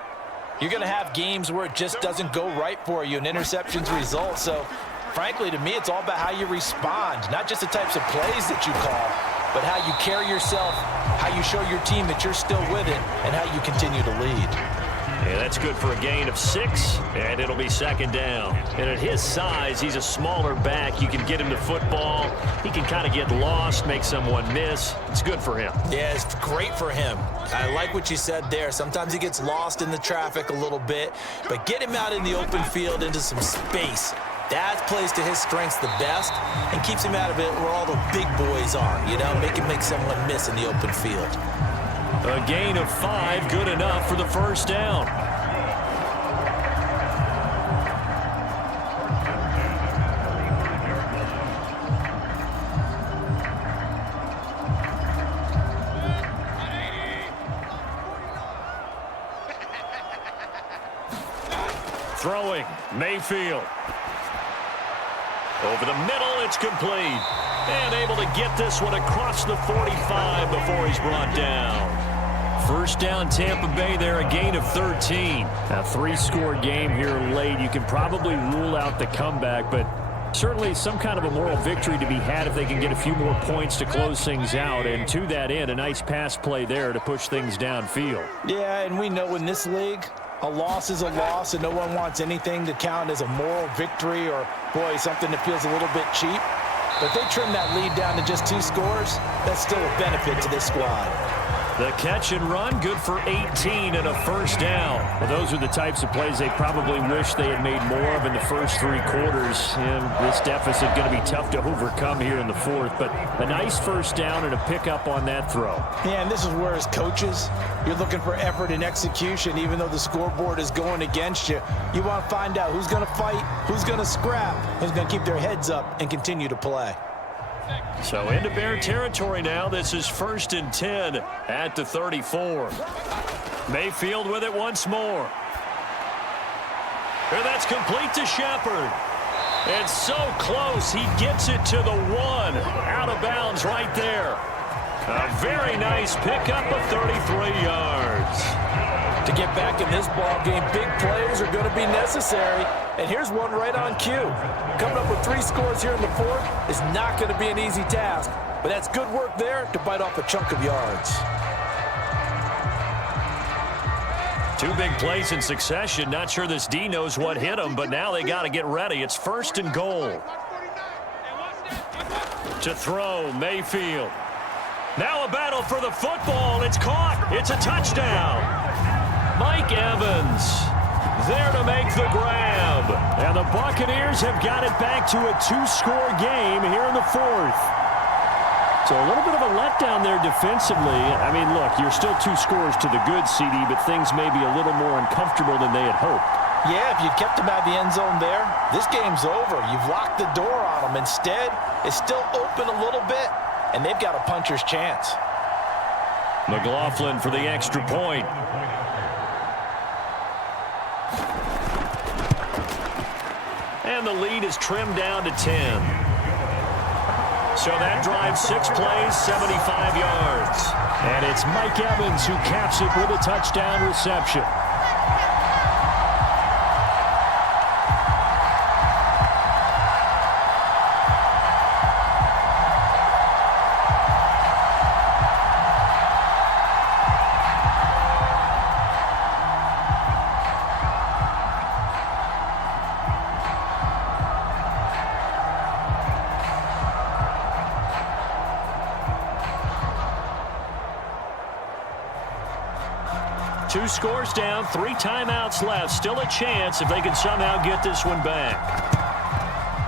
you're going to have games where it just doesn't go right for you and interceptions result. So, frankly, to me, it's all about how you respond, not just the types of plays that you call, but how you carry yourself, how you show your team that you're still with it, and how you continue to lead. Yeah, that's good for a gain of 6, and it'll be second down. And at his size, he's a smaller back. You can get him to football. He can kind of get lost, make someone miss. It's good for him. Yeah, it's great for him. I like what you said there. Sometimes he gets lost in the traffic a little bit, but get him out in the open field into some space. That plays to his strengths the best and keeps him out of it where all the big boys are, you know, make someone miss in the open field. A gain of 5, good enough for the first down. Throwing, Mayfield. Over the middle, it's complete. And able to get this one across the 45 before he's brought down. First down, Tampa Bay there, a gain of 13. A 3-score game here late. You can probably rule out the comeback, but certainly some kind of a moral victory to be had if they can get a few more points to close things out. And to that end, a nice pass play there to push things downfield. Yeah, and we know in this league, a loss is a loss, and no one wants anything to count as a moral victory or, boy, something that feels a little bit cheap. But if they trim that lead down to just 2 scores, that's still a benefit to this squad. The catch and run, good for 18 and a first down. Well, those are the types of plays they probably wish they had made more of in the first 3 quarters. And this deficit going to be tough to overcome here in the 4th. But a nice first down and a pickup on that throw. Yeah, and this is where, as coaches, you're looking for effort and execution. Even though the scoreboard is going against you, you want to find out who's going to fight, who's going to scrap, who's going to keep their heads up and continue to play. So into Bear territory now. This is 1st and 10 at the 34. Mayfield with it once more. And that's complete to Shepard. And so close, he gets it to the 1. Out of bounds right there. A very nice pickup of 33 yards. To get back in this ball game, big plays are going to be necessary. And here's one right on cue. Coming up with 3 scores here in the 4th is not going to be an easy task. But that's good work there to bite off a chunk of yards. 2 big plays in succession. Not sure this D knows what hit him, but now they got to get ready. It's 1st and goal. To throw, Mayfield. Now a battle for the football. It's caught. It's a touchdown. Mike Evans there to make the grab. And the Buccaneers have got it back to a 2-score game here in the 4th. So a little bit of a letdown there defensively. I mean, look, you're still 2 scores to the good, CD, but things may be a little more uncomfortable than they had hoped. Yeah, if you'd kept them out of the end zone there, this game's over. You've locked the door on them. Instead, it's still open a little bit, and they've got a puncher's chance. McLaughlin for the extra point. And the lead is trimmed down to 10. So that drive, 6 plays, 75 yards. And it's Mike Evans who caps it with a touchdown reception. Two scores down, 3 timeouts left. Still a chance if they can somehow get this one back.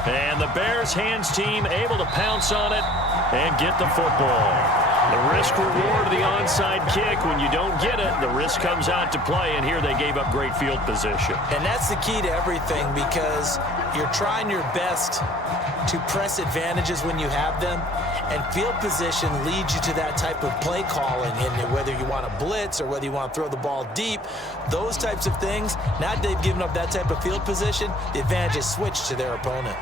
And the Bears hands team able to pounce on it and get the football. The risk reward of the onside kick. When you don't get it, the risk comes out to play, and here they gave up great field position. And that's the key to everything, because you're trying your best to press advantages when you have them, and field position leads you to that type of play calling. And whether you want to blitz or whether you want to throw the ball deep, those types of things, now that they've given up that type of field position, the advantage is switched to their opponent.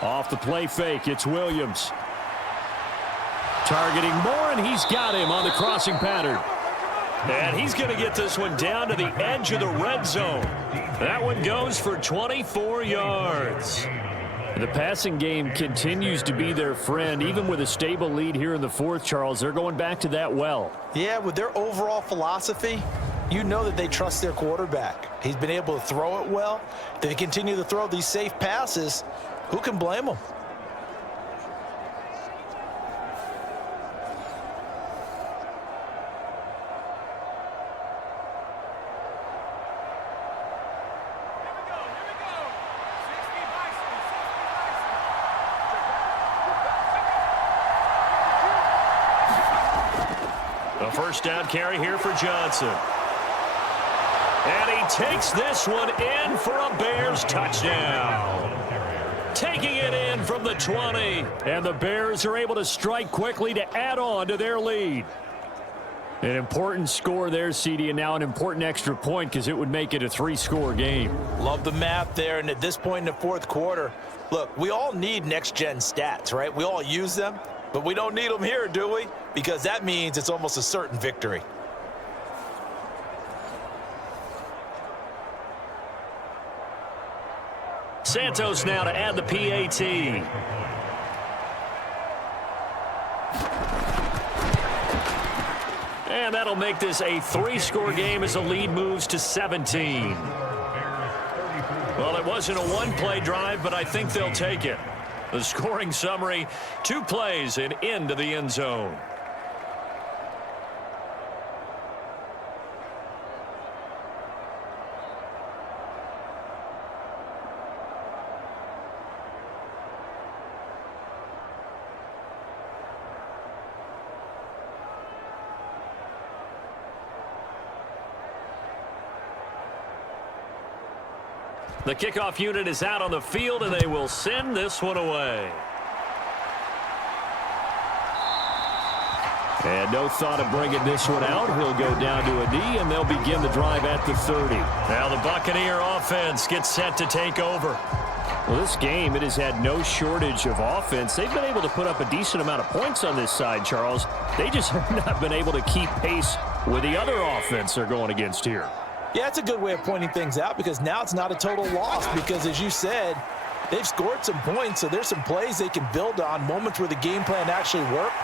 Off the play fake, it's Williams. Targeting Moore, and he's got him on the crossing pattern. And he's going to get this one down to the edge of the red zone. That one goes for 24 yards. The passing game continues to be their friend. Even with a stable lead here in the fourth, Charles, they're going back to that well. Yeah, with their overall philosophy, you know that they trust their quarterback. He's been able to throw it well. They continue to throw these safe passes. Who can blame them? A first down carry here for Johnson. And he takes this one in for a Bears touchdown. Taking it in from the 20. And the Bears are able to strike quickly to add on to their lead. An important score there, CD, and now an important extra point because it would make it a 3-score game. Love the math there, and at this point in the fourth quarter, look, we all need next-gen stats, right? We all use them, but we don't need them here, do we? Because that means it's almost a certain victory. Santos now to add the PAT. And that'll make this a 3-score game as the lead moves to 17. Well, it wasn't a one-play drive, but I think they'll take it. The scoring summary, 2 plays and into the end zone. The kickoff unit is out on the field, and they will send this one away. And no thought of bringing this one out. He'll go down to a knee, and they'll begin the drive at the 30. Now the Buccaneer offense gets set to take over. Well, this game, it has had no shortage of offense. They've been able to put up a decent amount of points on this side, Charles. They just have not been able to keep pace with the other offense they're going against here. Yeah, it's a good way of pointing things out because now it's not a total loss because, as you said, they've scored some points, so there's some plays they can build on, moments where the game plan actually worked.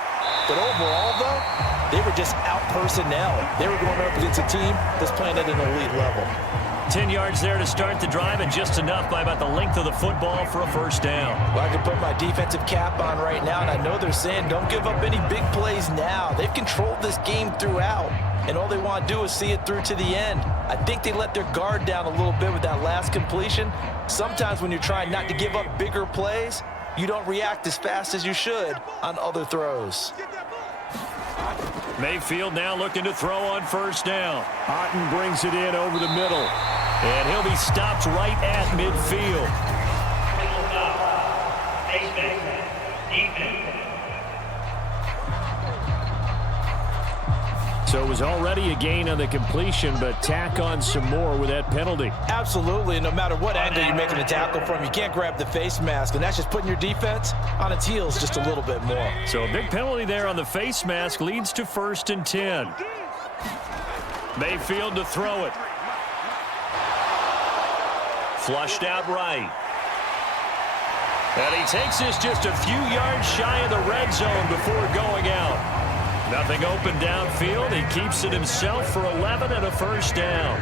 But overall, though, they were just out personnel. They were going up against a team that's playing at an elite level. 10 yards there to start the drive, and just enough by about the length of the football for a first down. Well, I can put my defensive cap on right now, and I know they're saying don't give up any big plays now. They've controlled this game throughout, and all they want to do is see it through to the end. I think they let their guard down a little bit with that last completion. Sometimes when you're trying not to give up bigger plays, you don't react as fast as you should on other throws. Mayfield now looking to throw on first down. Otten brings it in over the middle. And he'll be stopped right at midfield. So it was already a gain on the completion, but tack on some more with that penalty. Absolutely, and no matter what angle you're making a tackle from, you can't grab the face mask, and that's just putting your defense on its heels just a little bit more. So a big penalty there on the face mask leads to 1st and 10. Mayfield to throw it. Flushed out right. And he takes this just a few yards shy of the red zone before going out. Nothing open downfield. He keeps it himself for 11 and a 1st down.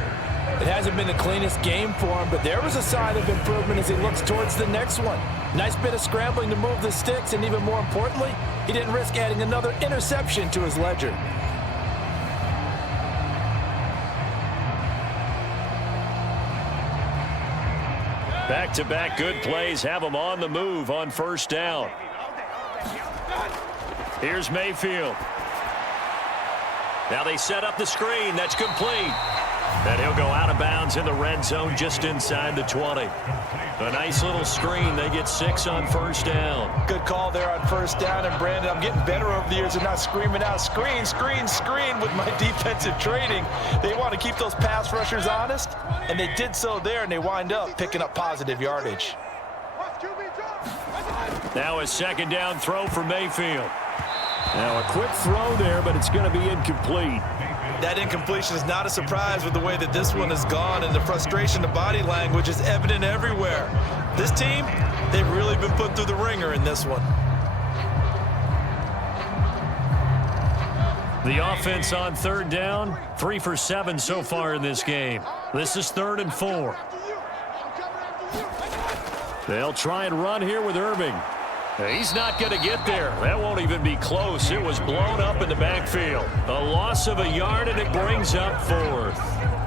It hasn't been the cleanest game for him, but there was a sign of improvement as he looks towards the next one. Nice bit of scrambling to move the sticks, and even more importantly, he didn't risk adding another interception to his ledger. Back-to-back good plays have him on the move on 1st down. Here's Mayfield. Now they set up the screen. That's complete. And he'll go out of bounds in the red zone just inside the 20. A nice little screen. They get 6 on 1st down. Good call there on 1st down. And, Brandon, I'm getting better over the years of not screaming out, screen, screen, screen with my defensive training. They want to keep those pass rushers honest, and they did so there, and they wind up picking up positive yardage. Now a 2nd down throw for Mayfield. Now a quick throw there, but it's going to be incomplete. That incompletion is not a surprise with the way that this one has gone, and the frustration, the body language is evident everywhere. This team, they've really been put through the ringer in this one. The offense on 3rd down, 3 for 7 so far in this game. This is 3rd and 4. They'll try and run here with Irving. He's not going to get there. That won't even be close. It was blown up in the backfield. A loss of a yard, and it brings up 4th.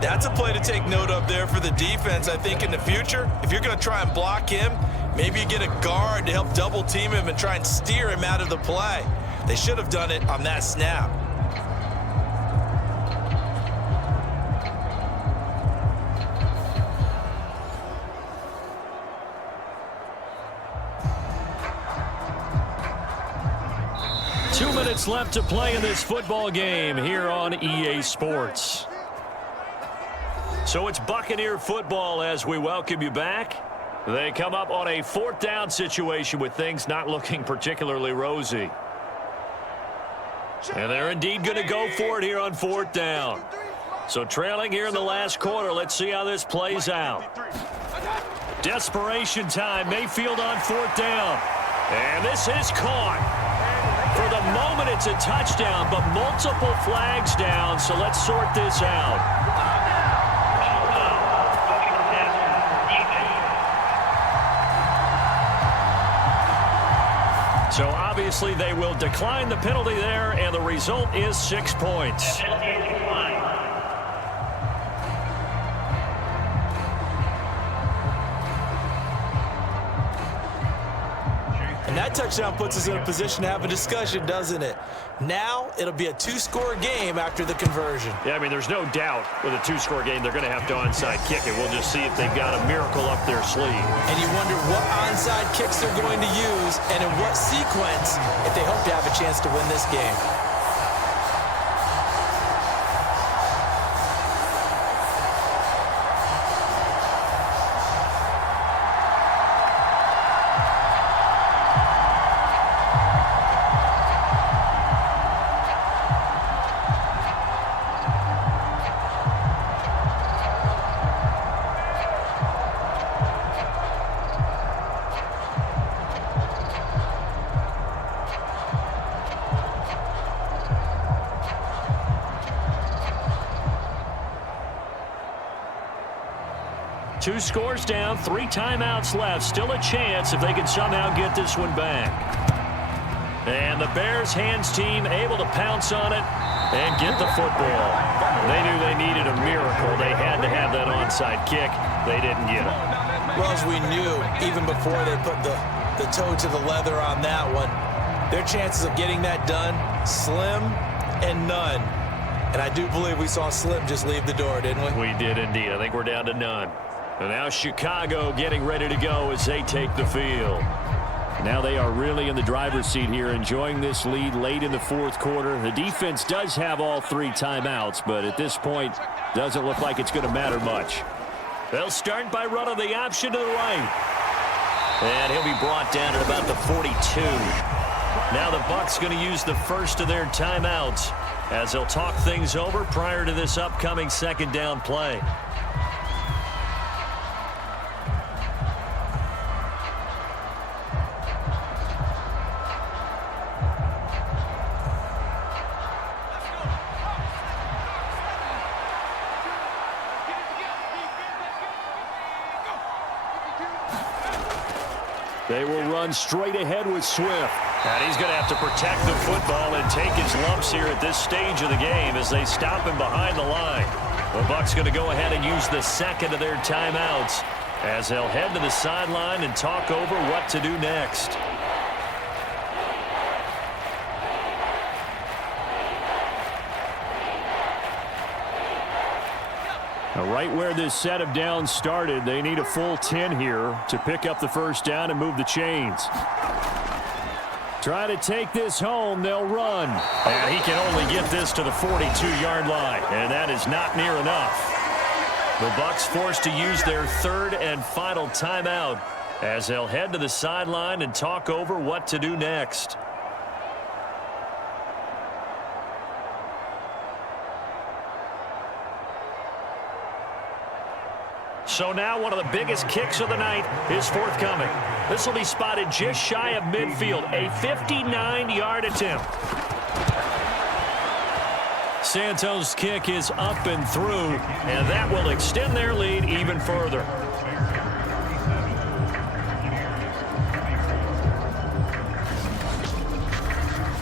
That's a play to take note of there for the defense. I think in the future, if you're going to try and block him, maybe you get a guard to help double team him and try and steer him out of the play. They should have done it on that snap. Left to play in this football game here on EA Sports. So it's Buccaneer football as we welcome you back. They come up on a 4th down situation with things not looking particularly rosy. And they're indeed going to go for it here on 4th down. So trailing here in the last quarter, let's see how this plays out. Desperation time, Mayfield on 4th down. And this is caught. For the moment, it's a touchdown, but multiple flags down, so let's sort this out. So obviously they will decline the penalty there, and the result is 6 points. And that touchdown puts us in a position to have a discussion, doesn't it? Now it'll be a 2-score game after the conversion. Yeah, I mean, there's no doubt with a 2-score game they're going to have to onside kick it. We'll just see if they've got a miracle up their sleeve. And you wonder what onside kicks they're going to use and in what sequence if they hope to have a chance to win this game. Two scores down, 3 timeouts left. Still a chance if they can somehow get this one back. And the Bears hands team able to pounce on it and get the football. They knew they needed a miracle. They had to have that onside kick. They didn't get it. Well, as we knew, even before they put the toe to the leather on that one, their chances of getting that done, slim and none. And I do believe we saw Slim just leave the door, didn't we? We did indeed. I think we're down to none. And now Chicago getting ready to go as they take the field. Now they are really in the driver's seat here, enjoying this lead late in the fourth quarter. The defense does have all 3 timeouts, but at this point, doesn't look like it's going to matter much. They'll start by running the option to the right. And he'll be brought down at about the 42. Now the Bucs going to use the first of their timeouts as they'll talk things over prior to this upcoming second down play. They will run straight ahead with Swift. And he's going to have to protect the football and take his lumps here at this stage of the game as they stop him behind the line. The Bucs going to go ahead and use the second of their timeouts as they'll head to the sideline and talk over what to do next. Right where this set of downs started, they need a full 10 here to pick up the first down and move the chains. Try to take this home, they'll run. And he can only get this to the 42-yard line, and that is not near enough. The Bucs forced to use their third and final timeout as they'll head to the sideline and talk over what to do next. So now one of the biggest kicks of the night is forthcoming. This will be spotted just shy of midfield, a 59-yard attempt. Santos' kick is up and through, and that will extend their lead even further.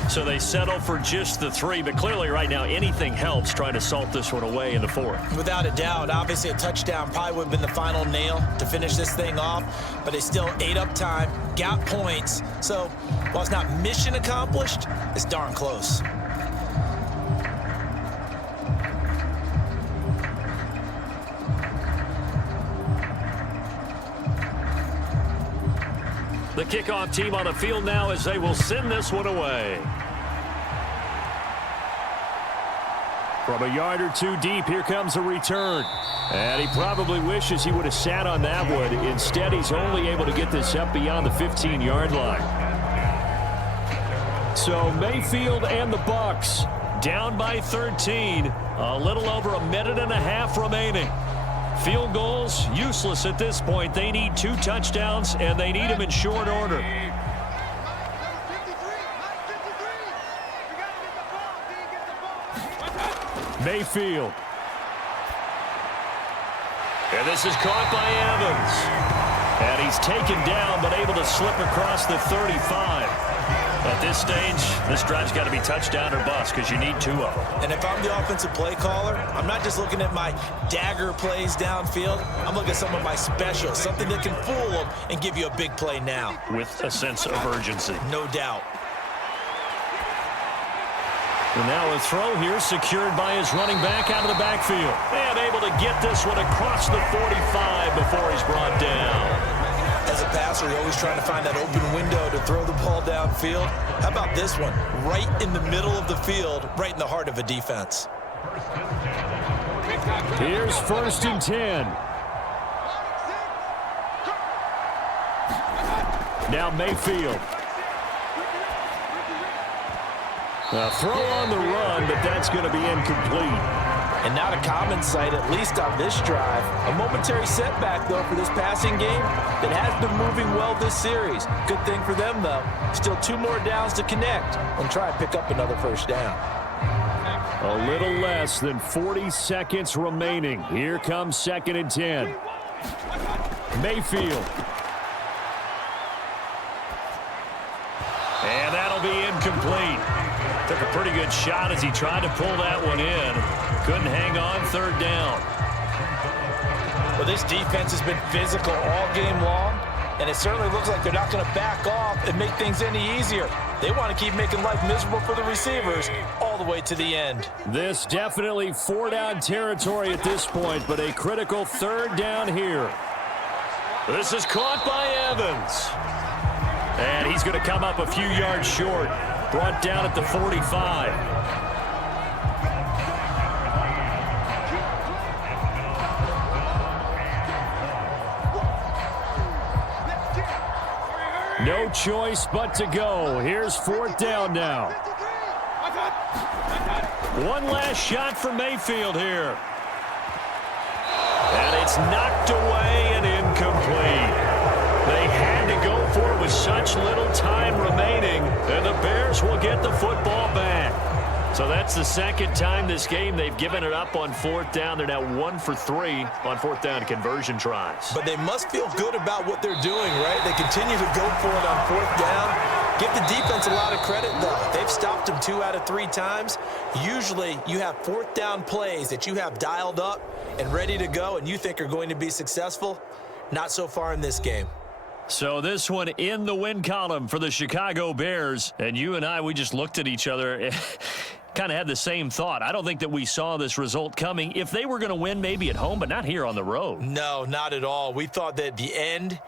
So they settle for just the 3, but clearly right now anything helps trying to salt this one away in the 4th. Without a doubt, obviously a touchdown probably would have been the final nail to finish this thing off, but they still ate up time, got points. So while it's not mission accomplished, it's darn close. The kickoff team on the field now as they will send this one away. From a yard or 2 deep, here comes a return. And he probably wishes he would have sat on that one. Instead, he's only able to get this up beyond the 15-yard line. So Mayfield and the Bucs down by 13. A little over a minute and a half remaining. Field goals, useless at this point. They need 2 touchdowns, and they need them in short order. Mayfield. And this is caught by Evans. And he's taken down, but able to slip across the 35. At this stage, this drive's got to be touchdown or bust because you need 2 of them. And if I'm the offensive play caller, I'm not just looking at my dagger plays downfield. I'm looking at some of my specials, something that can fool them and give you a big play now. With a sense of urgency. No doubt. And now a throw here secured by his running back out of the backfield. And able to get this one across the 45 before he's brought down. As a passer, you're always trying to find that open window to throw the ball downfield. How about this one? Right in the middle of the field, right in the heart of a defense. Here's 1st and 10. Now Mayfield. A throw on the run, but that's going to be incomplete. And not a common sight, at least on this drive. A momentary setback, though, for this passing game that has been moving well this series. Good thing for them, though. Still 2 more downs to connect and try and pick up another first down. A little less than 40 seconds remaining. Here comes 2nd and 10. Mayfield. And that'll be incomplete. Took a pretty good shot as he tried to pull that one in. Couldn't hang on, 3rd down. Well, this defense has been physical all game long, and it certainly looks like they're not going to back off and make things any easier. They want to keep making life miserable for the receivers all the way to the end. This definitely 4-down territory at this point, but a critical 3rd down here. This is caught by Evans. And he's going to come up a few yards short. Brought down at the 45. No choice but to go. Here's 4th down now. One last shot for Mayfield here. And it's knocked away and incomplete. They had to go for it with such little time remaining, and the Bears will get the football back. So that's the second time this game they've given it up on 4th down. They're now 1 for 3 on 4th down conversion tries. But they must feel good about what they're doing, right? They continue to go for it on 4th down. Give the defense a lot of credit, though. They've stopped them 2 out of 3 times. Usually you have 4th down plays that you have dialed up and ready to go and you think are going to be successful. Not so far in this game. So this one in the win column for the Chicago Bears. And you and I, we just looked at each other. Kind of had the same thought. I don't think that we saw this result coming. If they were going to win, maybe at home, but not here on the road. No, not at all. We thought that at the end,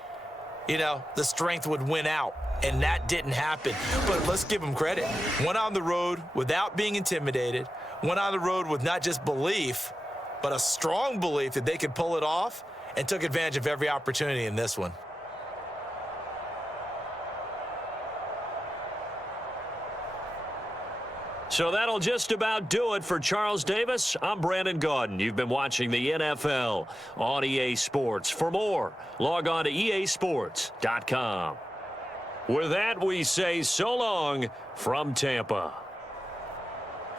the strength would win out, and that didn't happen. But let's give them credit. Went on the road without being intimidated. Went on the road with not just belief, but a strong belief that they could pull it off, and took advantage of every opportunity in this one. So that'll just about do it for Charles Davis. I'm Brandon Gaudin. You've been watching the NFL on EA Sports. For more, log on to easports.com. With that, we say so long from Tampa.